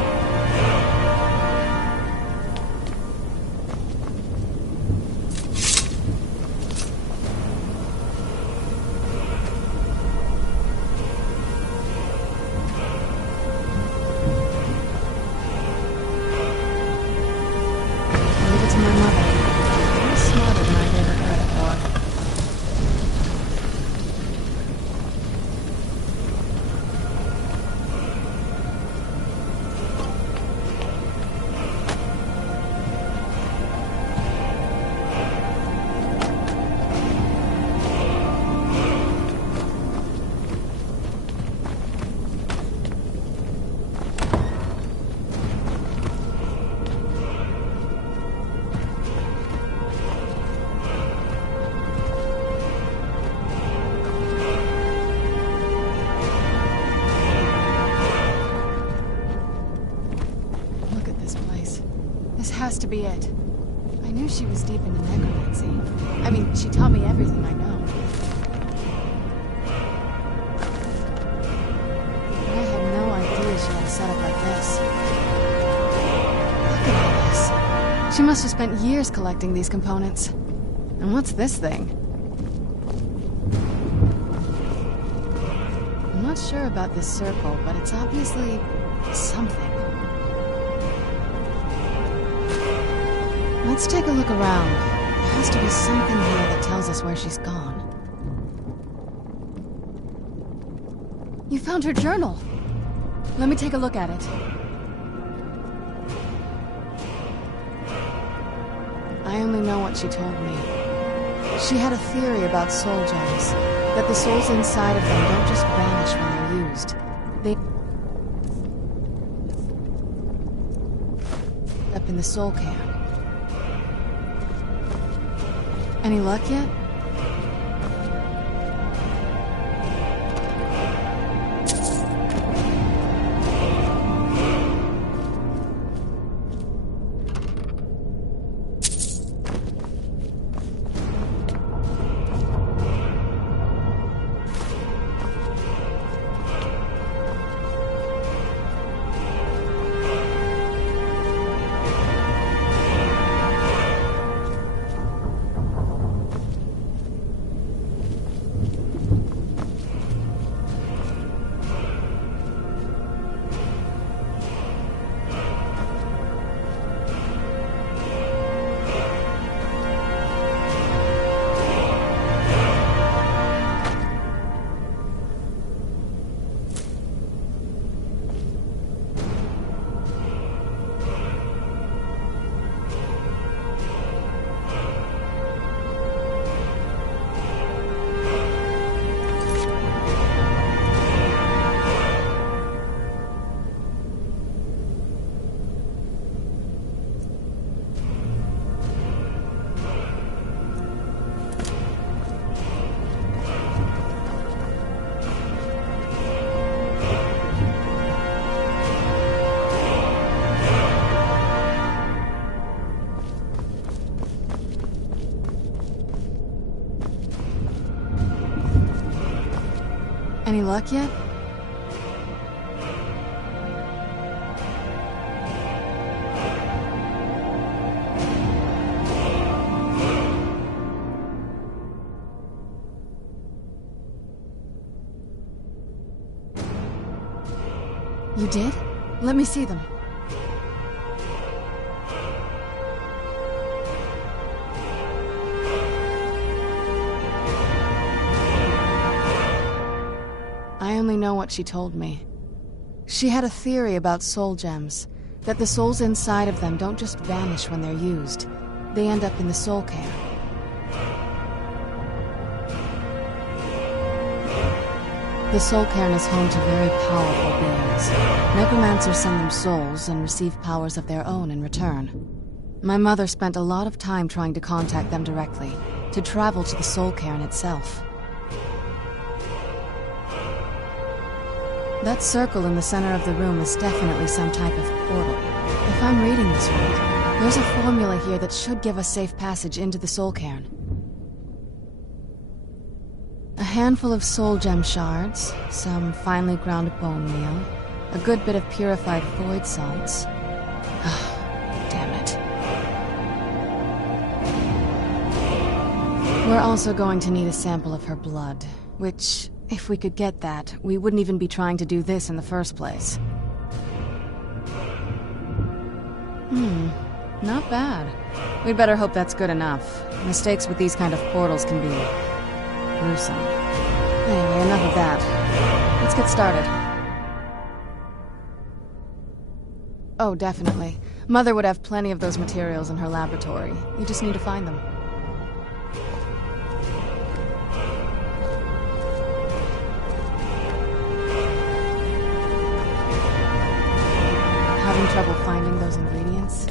Has to be it. I knew she was deep into necromancy. I mean, she taught me everything I know. I had no idea she had a setup like this. Look at all this. She must have spent years collecting these components. And what's this thing? I'm not sure about this circle, but it's obviously something. Let's take a look around. There has to be something here that tells us where she's gone. You found her journal. Let me take a look at it. I only know what she told me. She had a theory about soul gems, that the souls inside of them don't just vanish when they're used. They up in the soul can. Any luck yet? Any luck yet? You did? Let me see them. I only know what she told me. She had a theory about soul gems, that the souls inside of them don't just vanish when they're used. They end up in the soul cairn. The soul cairn is home to very powerful beings. Necromancers send them souls and receive powers of their own in return. My mother spent a lot of time trying to contact them directly, to travel to the soul cairn itself. That circle in the center of the room is definitely some type of portal. If I'm reading this right, there's a formula here that should give us safe passage into the soul cairn. A handful of soul gem shards, some finely ground bone meal, a good bit of purified void salts. Damn it. We're also going to need a sample of her blood, which, if we could get that, we wouldn't even be trying to do this in the first place. Not bad. We'd better hope that's good enough. Mistakes with these kind of portals can be gruesome. Anyway, enough of that. Let's get started. Oh, definitely. Mother would have plenty of those materials in her laboratory. You just need to find them. Having trouble finding those ingredients?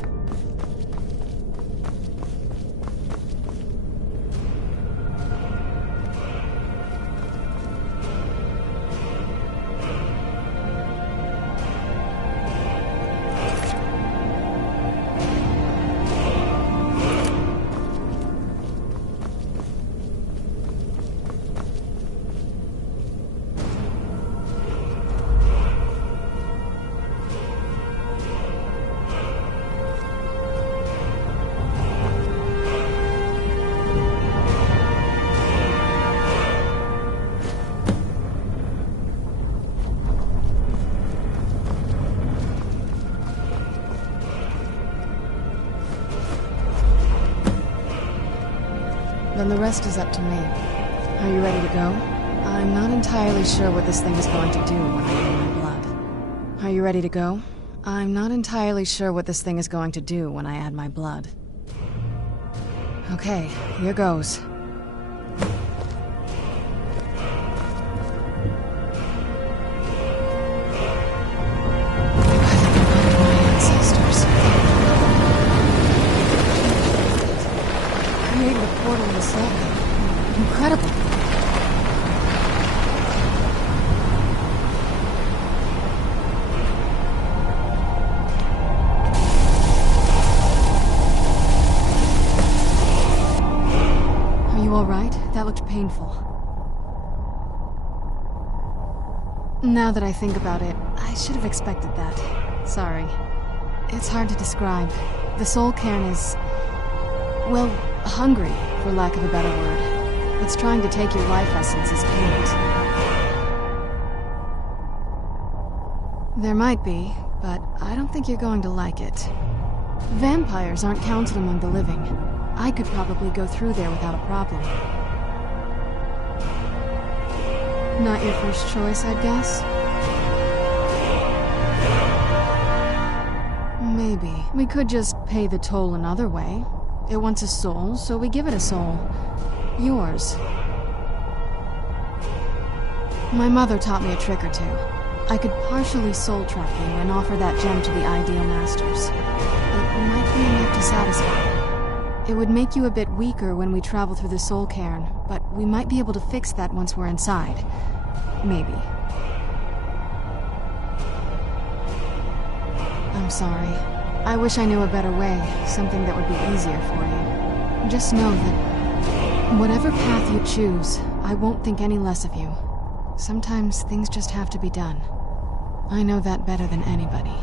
Then the rest is up to me. Are you ready to go? I'm not entirely sure what this thing is going to do when I add my blood. Are you ready to go? I'm not entirely sure what this thing is going to do when I add my blood. Okay, here goes. painful. Now that I think about it, I should have expected that. Sorry. It's hard to describe. The soul cairn is... well, hungry, for lack of a better word. It's trying to take your life essence as payment. There might be, but I don't think you're going to like it. Vampires aren't counted among the living. I could probably go through there without a problem. Not your first choice, I'd guess? Maybe. We could just pay the toll another way. It wants a soul, so we give it a soul. Yours. My mother taught me a trick or two. I could partially soul trap you and offer that gem to the ideal masters. It might be enough to satisfy. It would make you a bit weaker when we travel through the soul cairn, but we might be able to fix that once we're inside. Maybe. I'm sorry. I wish I knew a better way, something that would be easier for you. Just know that whatever path you choose, I won't think any less of you. Sometimes things just have to be done. I know that better than anybody.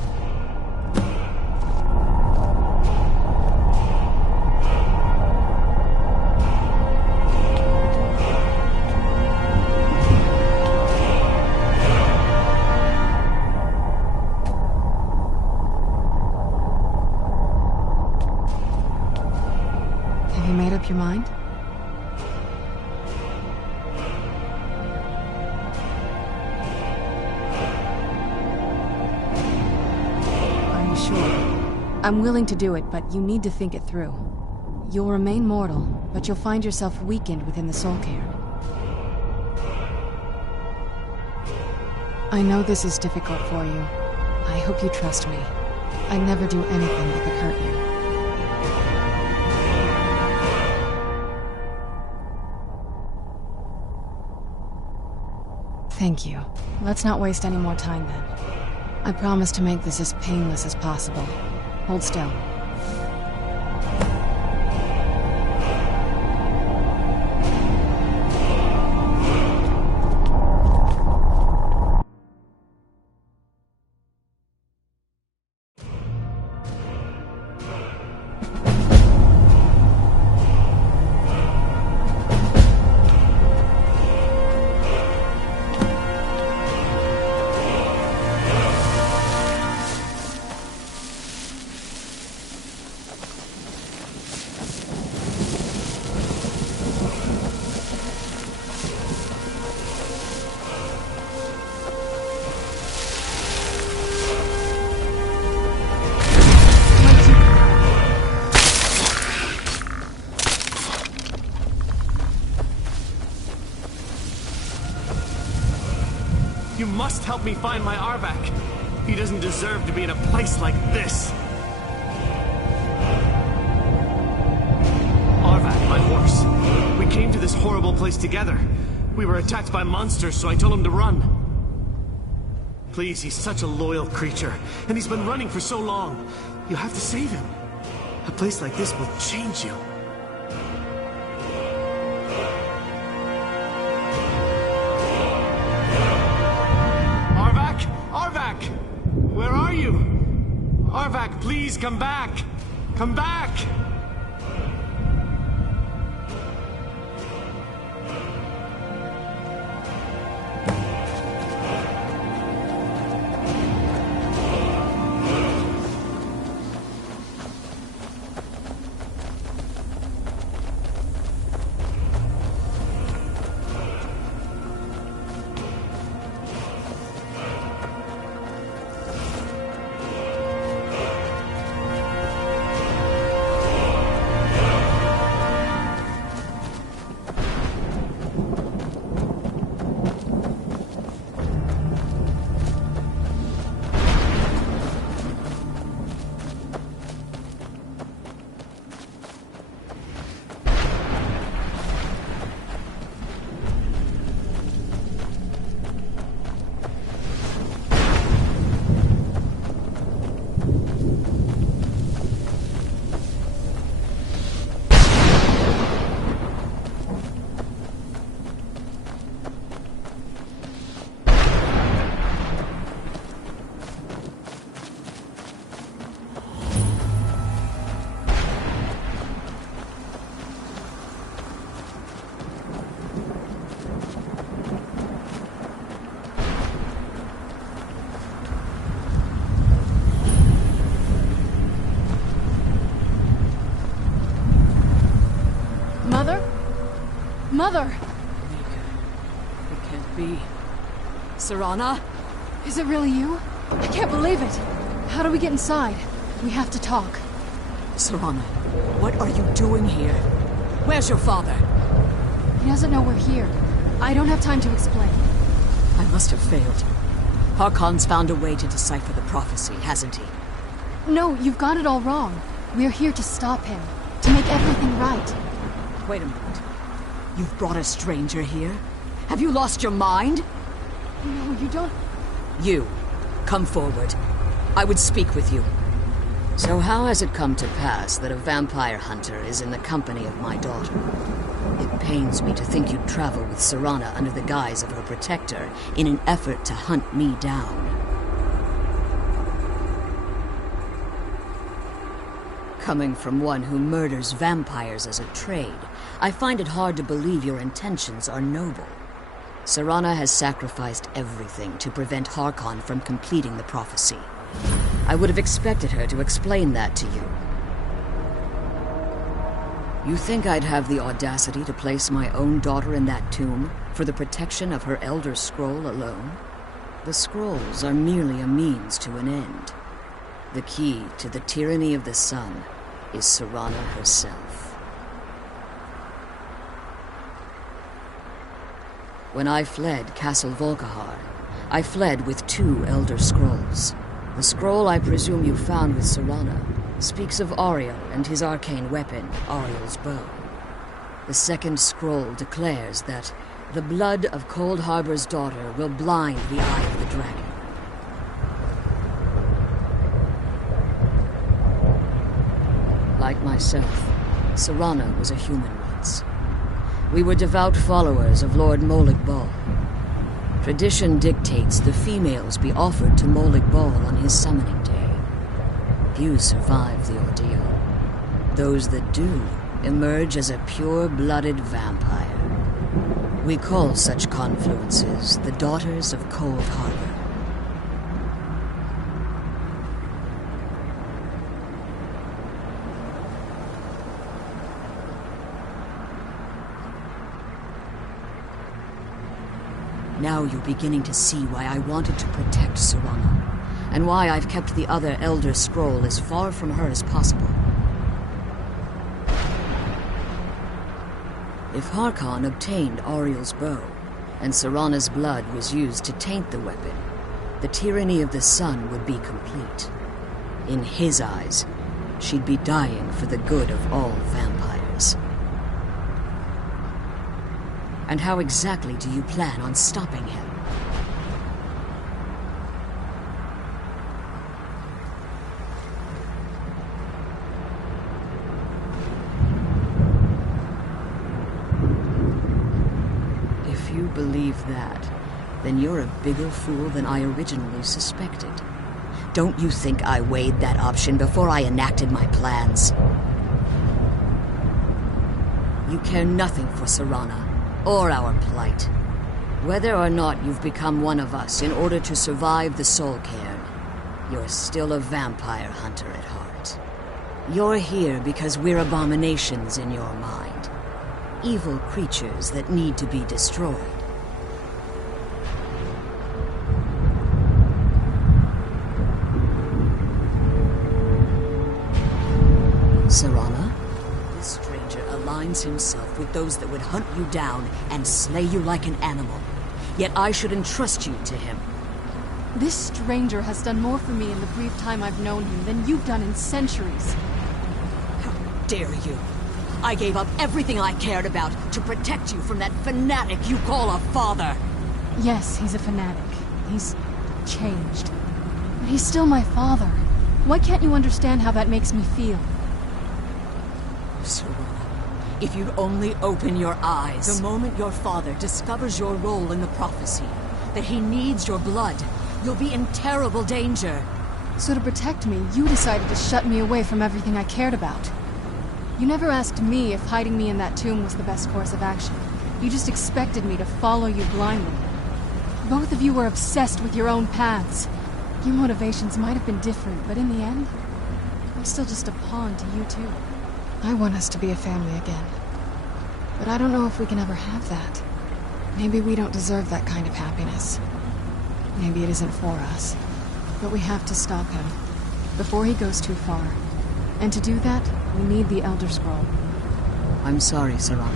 Have you made up your mind? I'm willing to do it, but you need to think it through. You'll remain mortal, but you'll find yourself weakened within the soul cairn. I know this is difficult for you. I hope you trust me. I'd never do anything that could hurt you. Thank you. Let's not waste any more time then. I promise to make this as painless as possible. Hold still. You must help me find my Arvak. He doesn't deserve to be in a place like this. Arvak, my horse. We came to this horrible place together. We were attacked by monsters, so I told him to run. Please, he's such a loyal creature, and he's been running for so long. You have to save him. A place like this will change you. Arvak! Where are you? Arvak, please come back! Come back! be? Serana? Is it really you? I can't believe it. How do we get inside? We have to talk. Serana, what are you doing here? Where's your father? He doesn't know we're here. I don't have time to explain. I must have failed. Harkon's found a way to decipher the prophecy, hasn't he? No, you've got it all wrong. We're here to stop him. To make everything right. Wait a minute. You've brought a stranger here? Have you lost your mind? No, you don't... You, come forward. I would speak with you. So how has it come to pass that a vampire hunter is in the company of my daughter? It pains me to think you'd travel with Serana under the guise of her protector in an effort to hunt me down. Coming from one who murders vampires as a trade, I find it hard to believe your intentions are noble. Serana has sacrificed everything to prevent Harkon from completing the prophecy. I would have expected her to explain that to you. You think I'd have the audacity to place my own daughter in that tomb for the protection of her Elder Scroll alone? The scrolls are merely a means to an end. The key to the tyranny of the sun is Serana herself. When I fled Castle Volkihar, I fled with 2 Elder Scrolls. The scroll I presume you found with Serana speaks of Ariel and his arcane weapon, Ariel's bow. The second scroll declares that the blood of Cold Harbor's daughter will blind the eye of the dragon. Like myself, Serana was a human once. We were devout followers of Lord Molig Bal. Tradition dictates the females be offered to Molig Bal on his summoning day. Few survive the ordeal. Those that do emerge as a pure-blooded vampire. We call such confluences the Daughters of Cold Harbor. Now you're beginning to see why I wanted to protect Serana, and why I've kept the other Elder Scroll as far from her as possible. If Harkon obtained Ariel's bow, and Serana's blood was used to taint the weapon, the tyranny of the sun would be complete. In his eyes, she'd be dying for the good of all vampires. And how exactly do you plan on stopping him? If you believe that, then you're a bigger fool than I originally suspected. Don't you think I weighed that option before I enacted my plans? You care nothing for Serana, or our plight. Whether or not you've become one of us in order to survive the Soul Cairn, you're still a vampire hunter at heart. You're here because we're abominations in your mind. Evil creatures that need to be destroyed. Serana? This stranger aligns himself with those that would hunt you down and slay you like an animal. Yet I should entrust you to him. This stranger has done more for me in the brief time I've known him than you've done in centuries. How dare you? I gave up everything I cared about to protect you from that fanatic you call a father. Yes, he's a fanatic. He's changed. But he's still my father. Why can't you understand how that makes me feel? Serana, if you'd only open your eyes. The moment your father discovers your role in the prophecy, that he needs your blood, you'll be in terrible danger. So to protect me, you decided to shut me away from everything I cared about. You never asked me if hiding me in that tomb was the best course of action. You just expected me to follow you blindly. Both of you were obsessed with your own paths. Your motivations might have been different, but in the end, I'm still just a pawn to you two. I want us to be a family again. But I don't know if we can ever have that. Maybe we don't deserve that kind of happiness. Maybe it isn't for us. But we have to stop him, before he goes too far. And to do that, we need the Elder Scroll. I'm sorry, serana.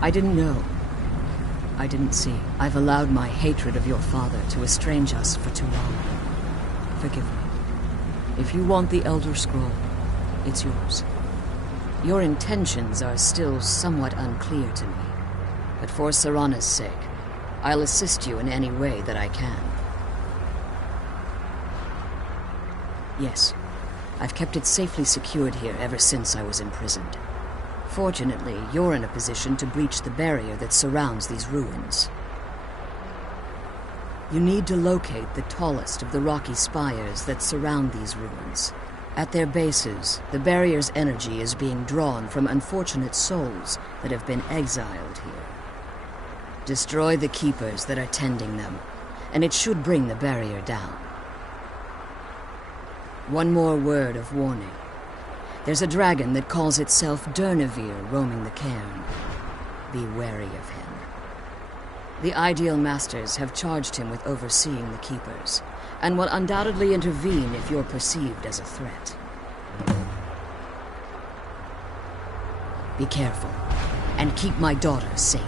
I didn't know. I didn't see. I've allowed my hatred of your father to estrange us for too long. Forgive me. If you want the Elder Scroll, it's yours. Your intentions are still somewhat unclear to me, but for Serana's sake, I'll assist you in any way that I can. Yes, I've kept it safely secured here ever since I was imprisoned. Fortunately, you're in a position to breach the barrier that surrounds these ruins. You need to locate the tallest of the rocky spires that surround these ruins. At their bases, the barrier's energy is being drawn from unfortunate souls that have been exiled here. Destroy the keepers that are tending them, and it should bring the barrier down. One more word of warning. There's a dragon that calls itself Durnevere roaming the cairn. Be wary of him. The Ideal Masters have charged him with overseeing the keepers, and will undoubtedly intervene if you're perceived as a threat. Be careful, and keep my daughter safe.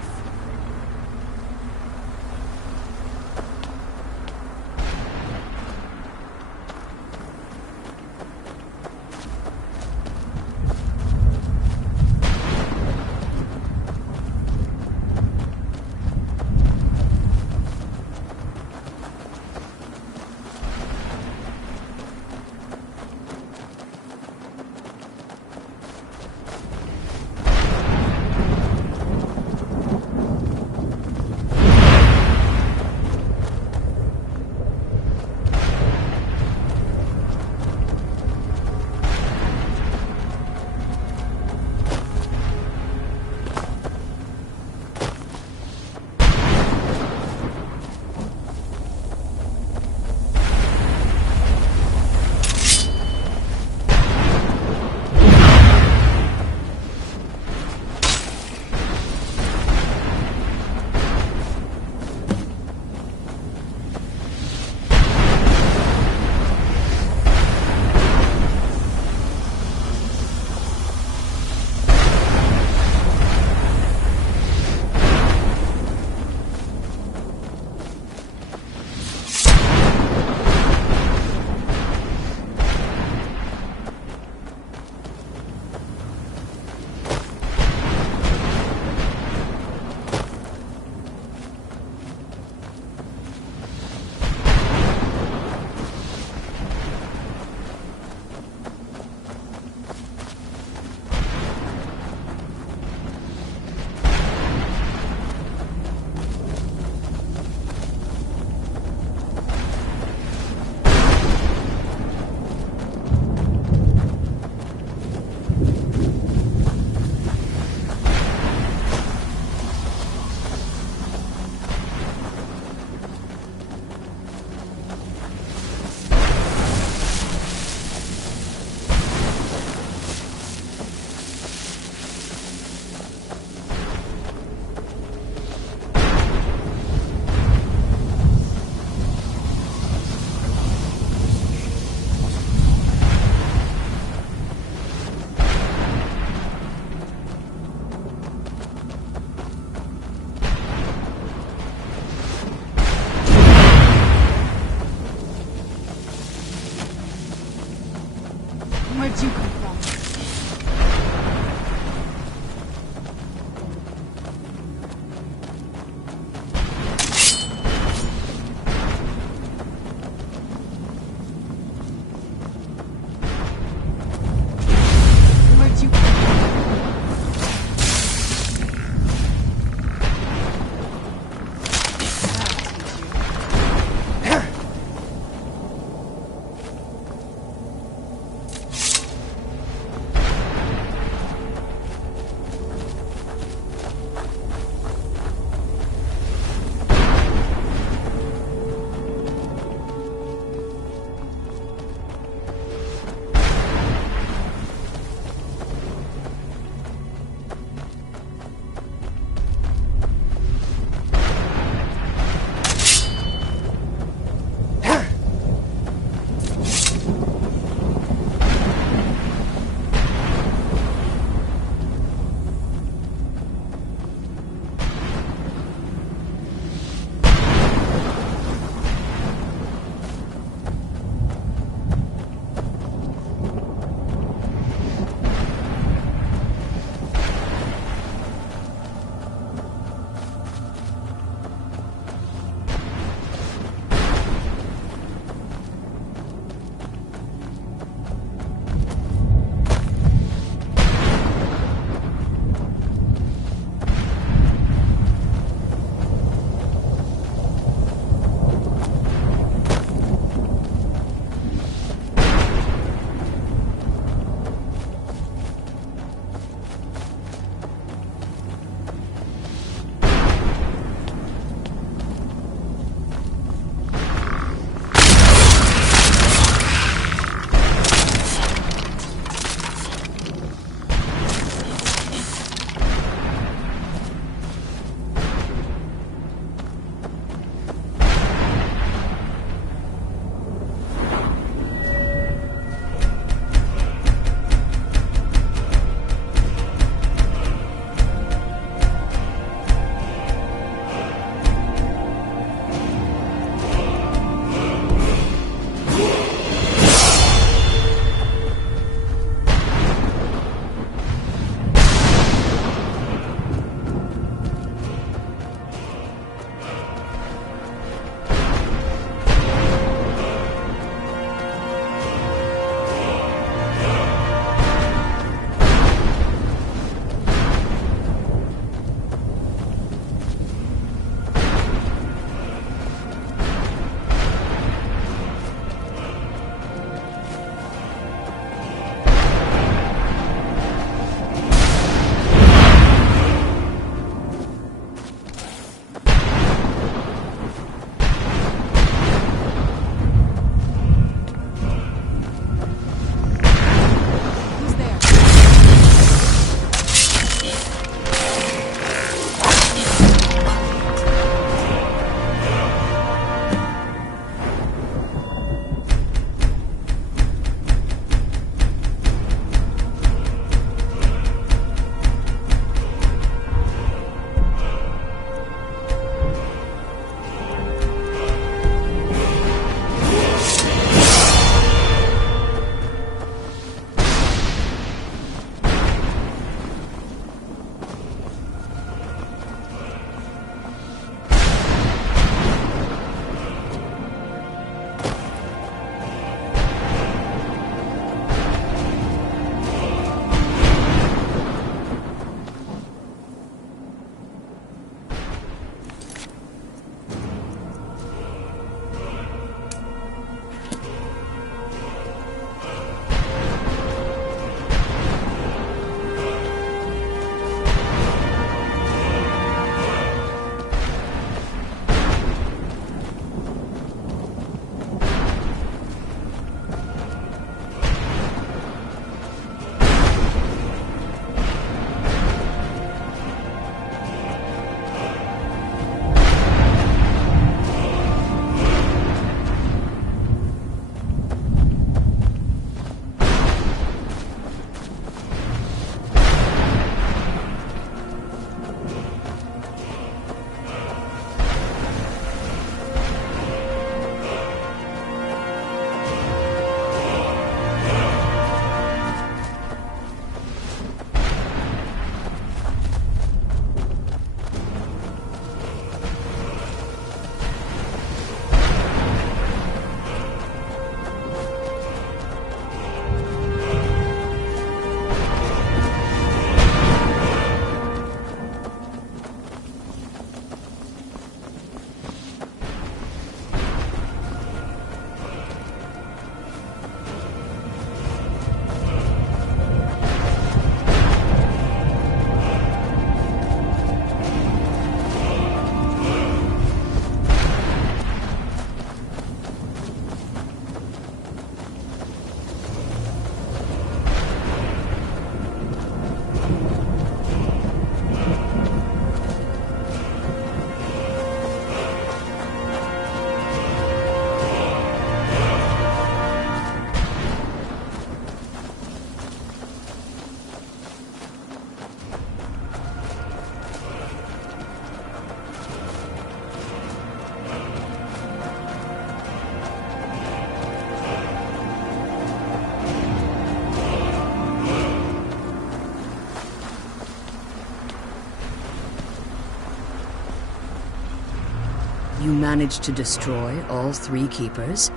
You managed to destroy all 3 keepers?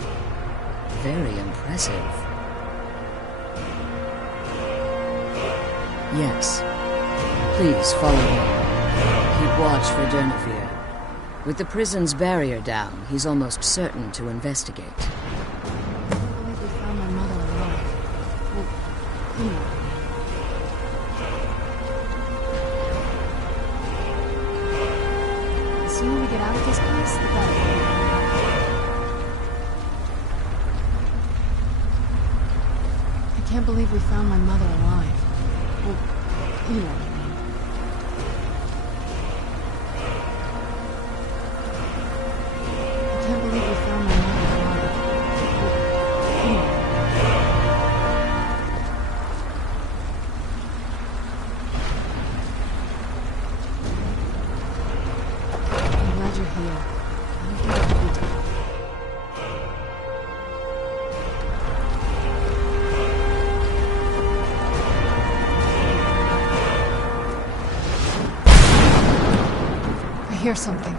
Very impressive. Yes. Please follow me. Keep watch for Durnevere. With the prison's barrier down, he's almost certain to investigate. I believe we found my mother alive. Well, you know. The sooner we get out of this place, the better. I can't believe we found my mother alive. Well, you know what I mean. I can't believe we found my mother alive. Well, you know what I mean. I'm glad you're here. I don't think I could be done. I hear something.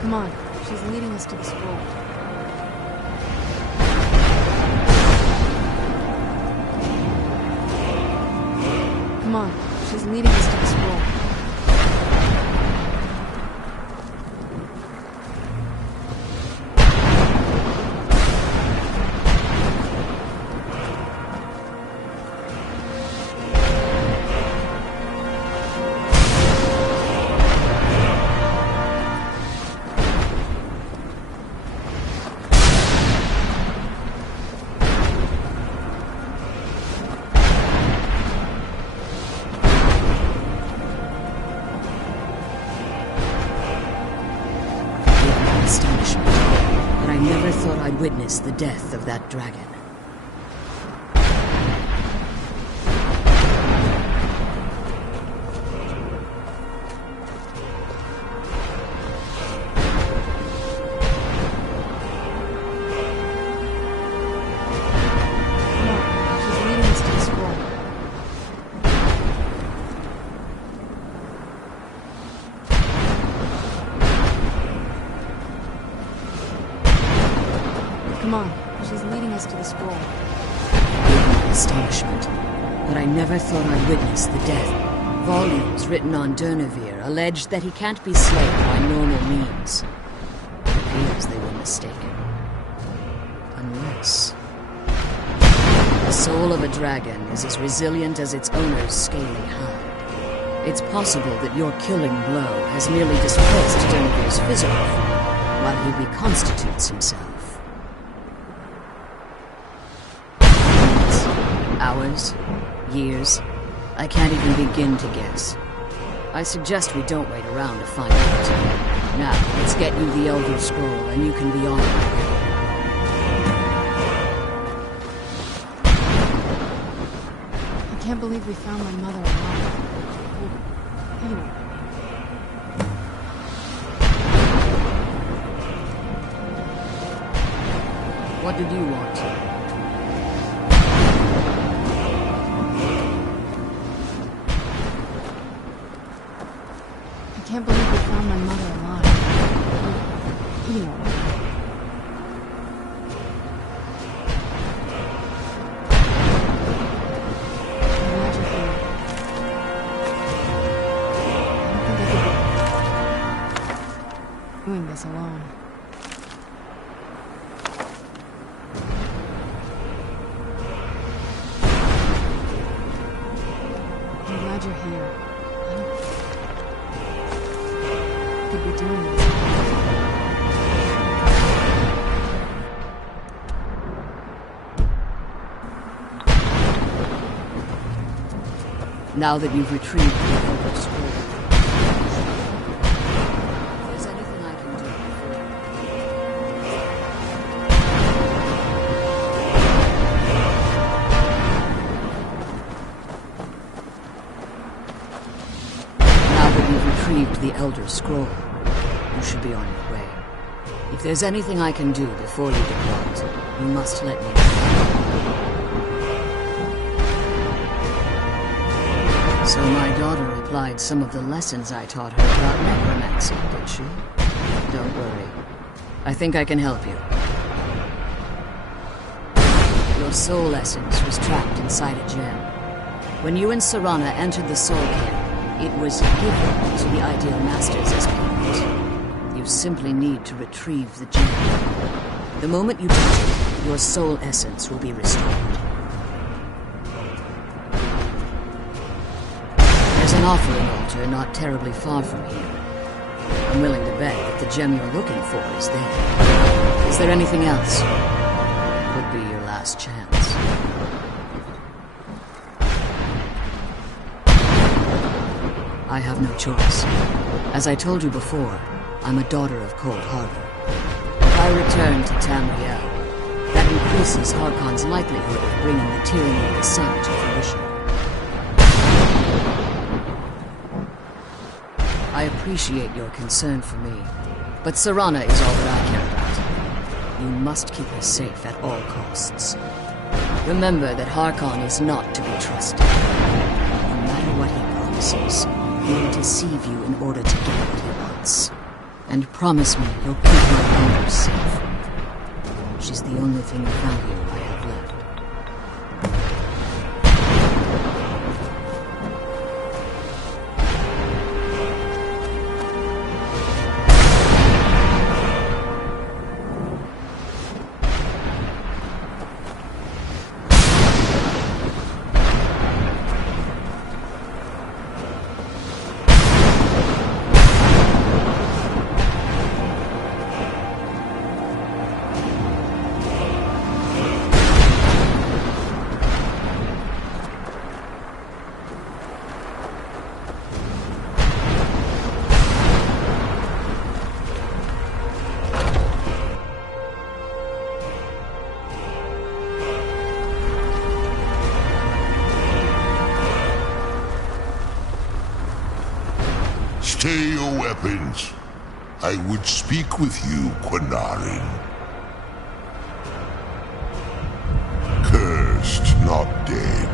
Come on, she's leading us to the scroll. Come on, she's leading us to the scroll. Astonishment, but I never thought I'd witness the death of that dragon. She's leading us to the scroll. Come on, she's leading us to the scroll. Astonishment, but I never thought I'd witness the death. Volumes written on Durnevere allege that he can't be slain by normal means. It appears they were mistaken. Unless... The soul of a dragon is as resilient as its owner's scaly hide. It's possible that your killing blow has merely displaced Durnevere's physical form, while he reconstitutes himself. Hours? Years? I can't even begin to guess. I suggest we don't wait around to find out. Now, let's get you the Elder Scroll, and you can be on your way. I can't believe we found my mother alive. Well, you know. What did you want? I can't believe we found my mother alive. You know. I'm glad you're here. I don't think I could be doing this alone. I'm glad you're here. Could be doing this. Now that you've retrieved the Elder Scroll, if there's anything I can do Now that you've retrieved the Elder Scroll, you should be on your way. If there's anything I can do before you depart, you must let me know. So my daughter applied some of the lessons I taught her about necromancy, did she? Don't worry. I think I can help you. Your soul essence was trapped inside a gem. When you and Serana entered the soul camp, it was given to the Ideal Masters as payment. You simply need to retrieve the gem. The moment you touch it, your soul essence will be restored. There's an offering altar not terribly far from here. I'm willing to bet that the gem you're looking for is there. Is there anything else? Could be your last chance. I have no choice. As I told you before, I'm a daughter of Cold Harbor. If I return to Tamriel, that increases Harkon's likelihood of bringing the tyranny of the sun to fruition. I appreciate your concern for me, but Serana is all that I care about. You must keep her safe at all costs. Remember that Harkon is not to be trusted. No matter what he promises, he will deceive you in order to get what he wants. And promise me you'll keep my daughter safe. She's the only thing of value I have left. Stay your weapons. I would speak with you, Quinarin. Cursed, not dead.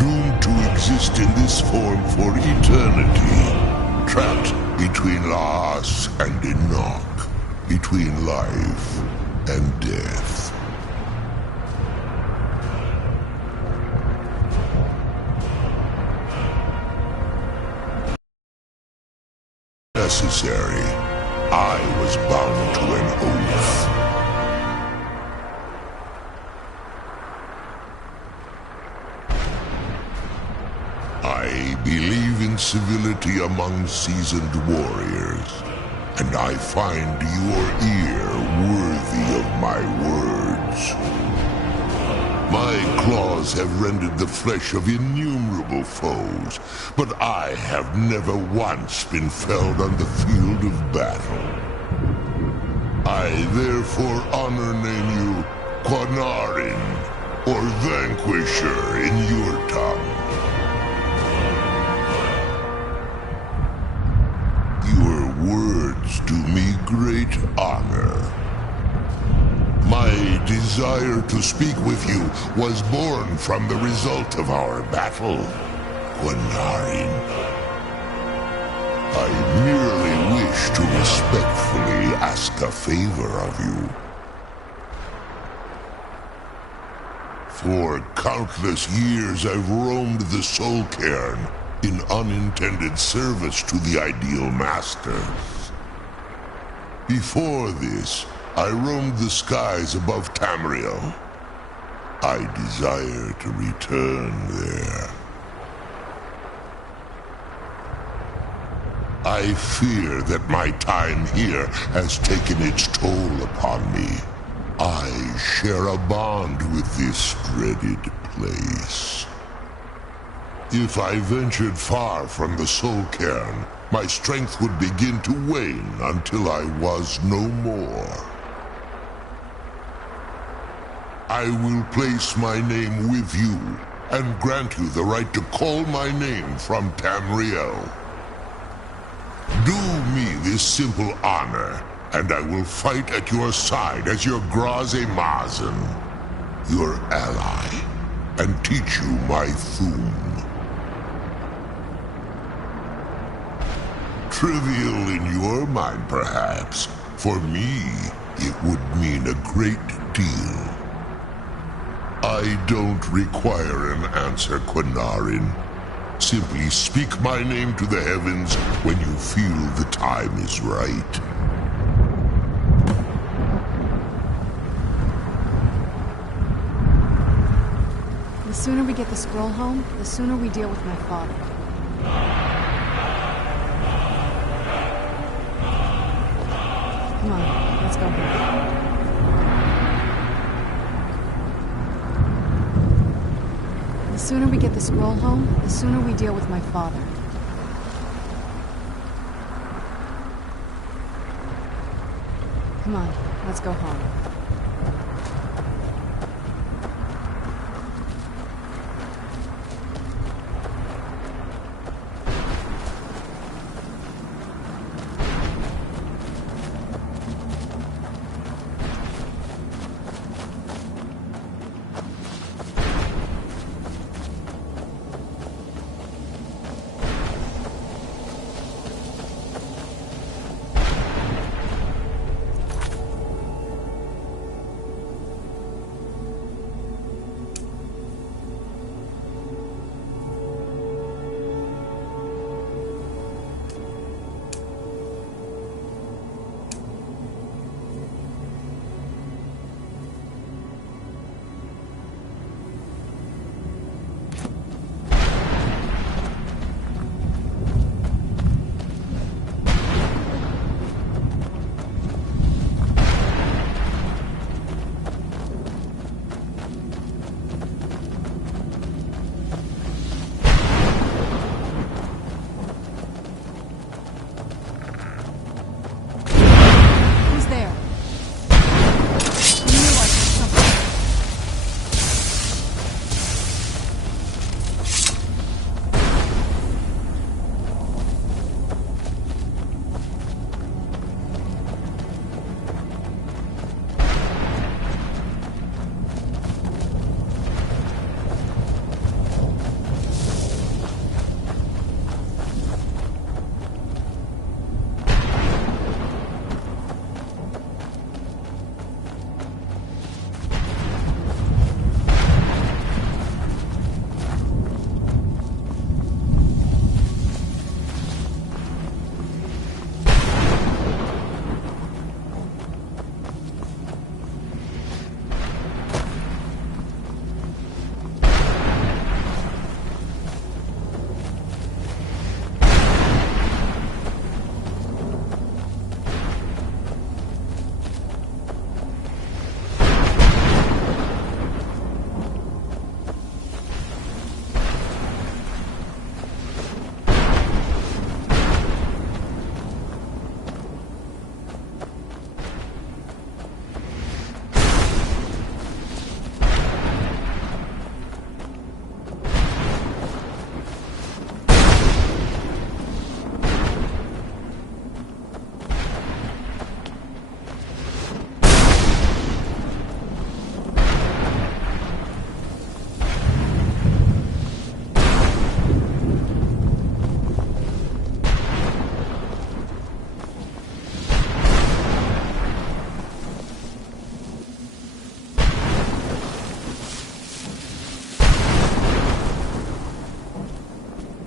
Doomed to exist in this form for eternity. Trapped between Laas and Enoch. Between life and death. Necessary. I was bound to an oath. I believe in civility among seasoned warriors, and I find your ear worthy of my words. My claws have rended the flesh of innumerable foes, but I have never once been felled on the field of battle. I therefore honor name you Quinarin, or Vanquisher in your tongue. Your words do me great honor. My desire to speak with you was born from the result of our battle, Quinarin. I merely wish to respectfully ask a favor of you. For countless years I've roamed the Soul Cairn in unintended service to the Ideal Masters. Before this, I roamed the skies above Tamriel. I desire to return there. I fear that my time here has taken its toll upon me. I share a bond with this dreaded place. If I ventured far from the soul cairn, my strength would begin to wane until I was no more. I will place my name with you, and grant you the right to call my name from Tamriel. Do me this simple honor, and I will fight at your side as your Graze Mazen, your ally, and teach you my Thum. Trivial in your mind, perhaps. For me, it would mean a great deal. I don't require an answer, Quinarin. Simply speak my name to the heavens when you feel the time is right. The sooner we get the scroll home, the sooner we deal with my father. Come on, let's go home. The sooner we get the scroll home, the sooner we deal with my father. Come on, let's go home.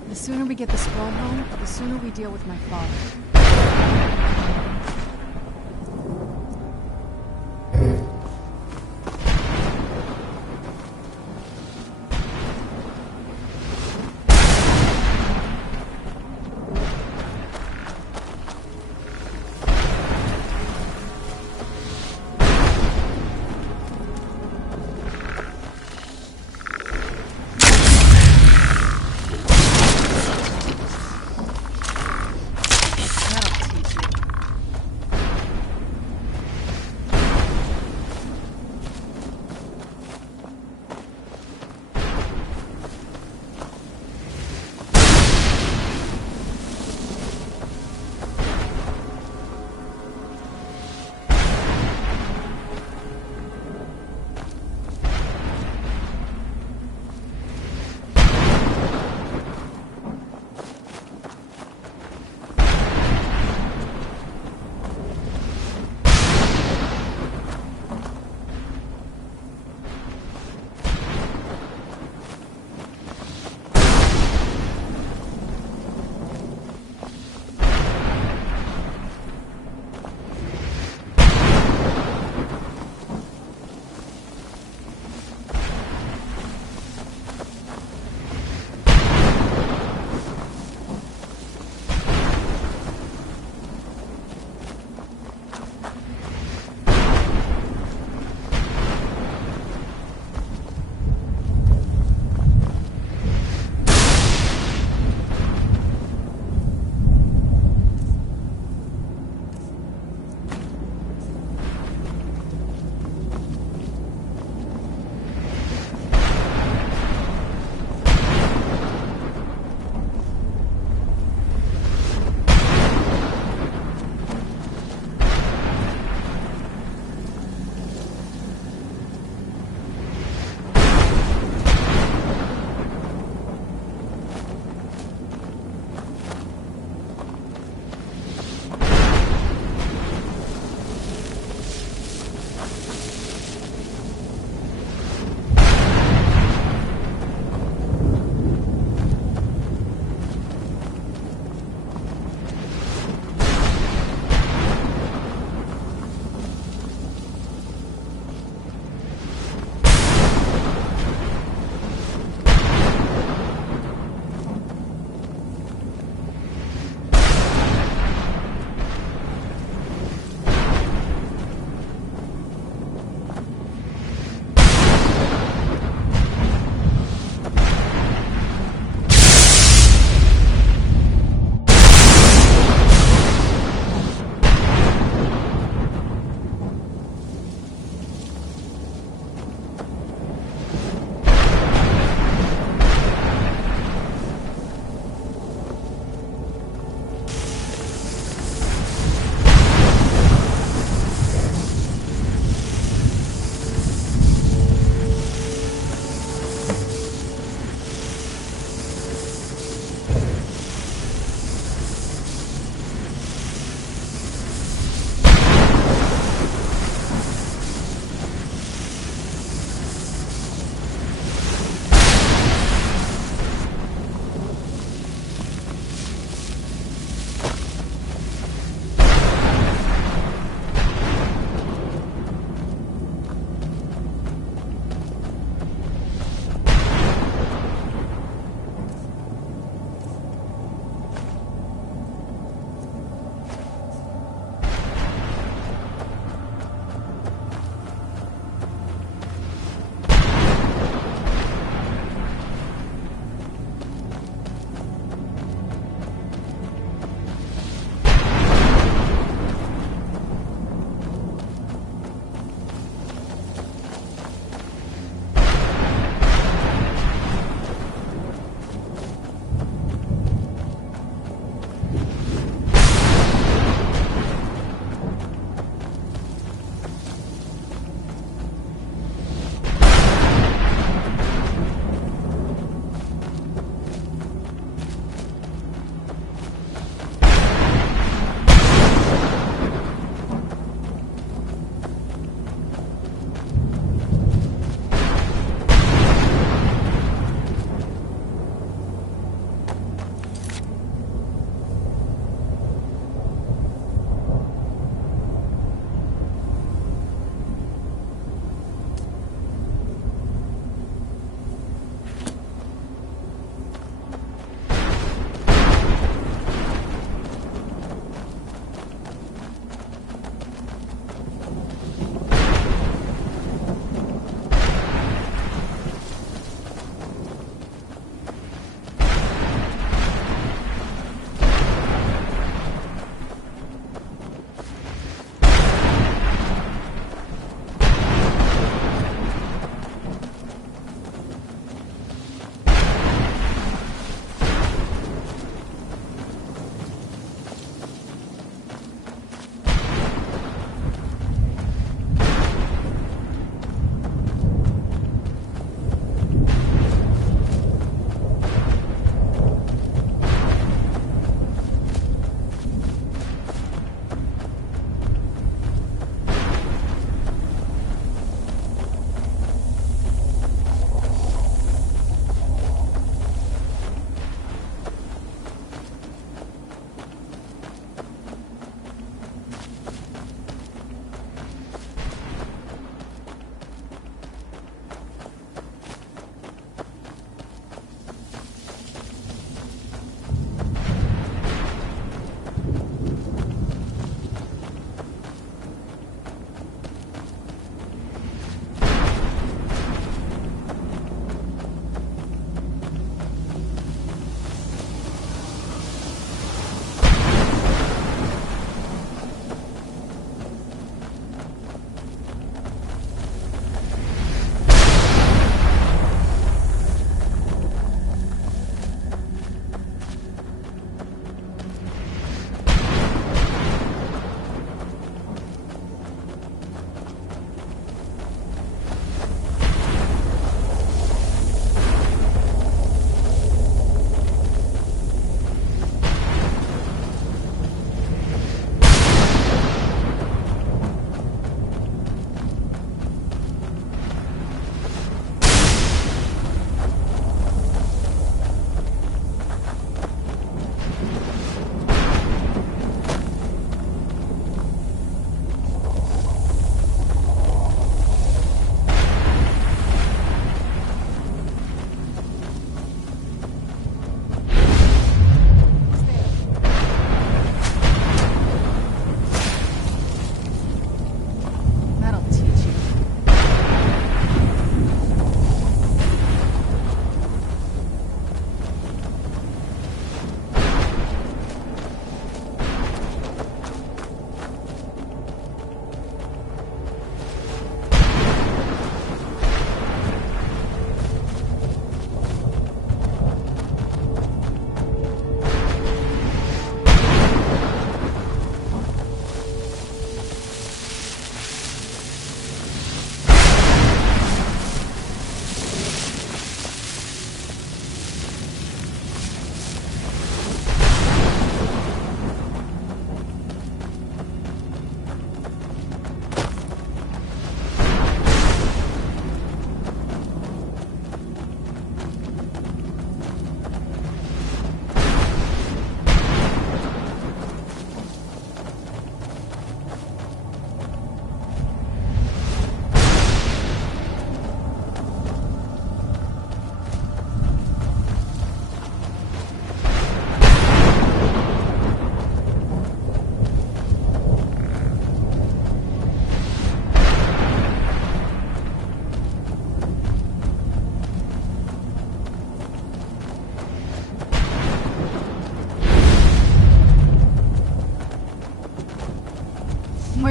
The sooner we get the scroll home, the sooner we deal with my father.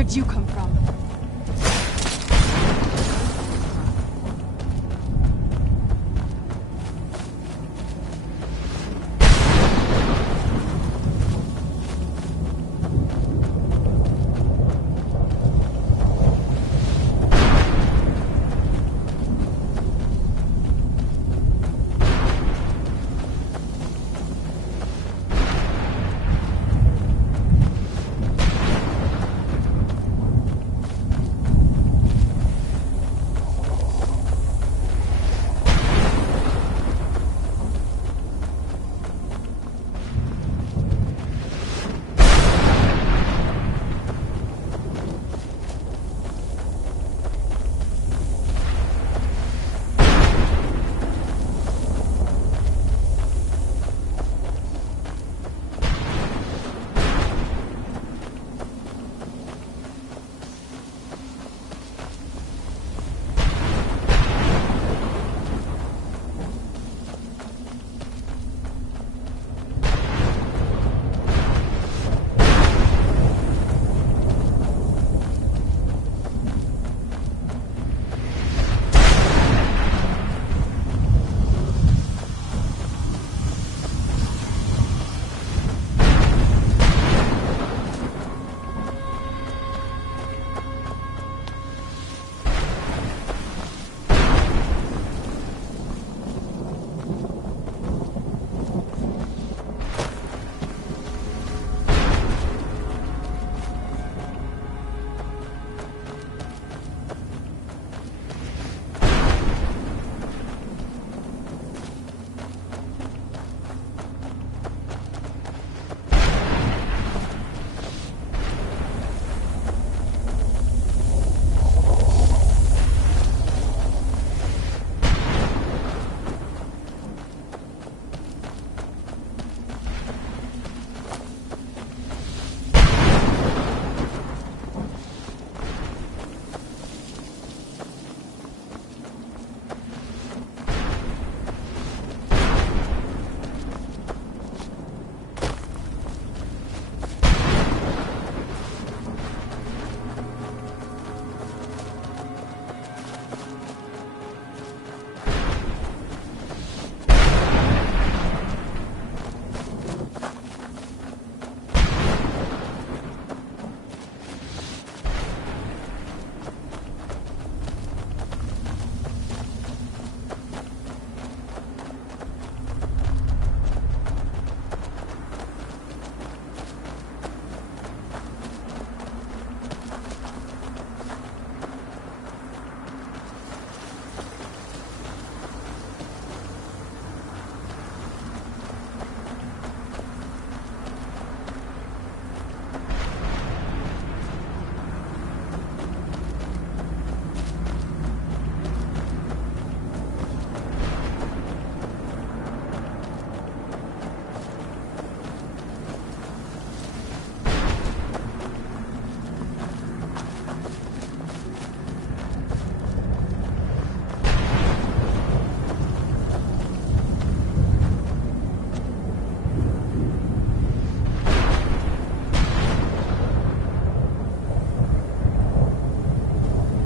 Where'd you come from?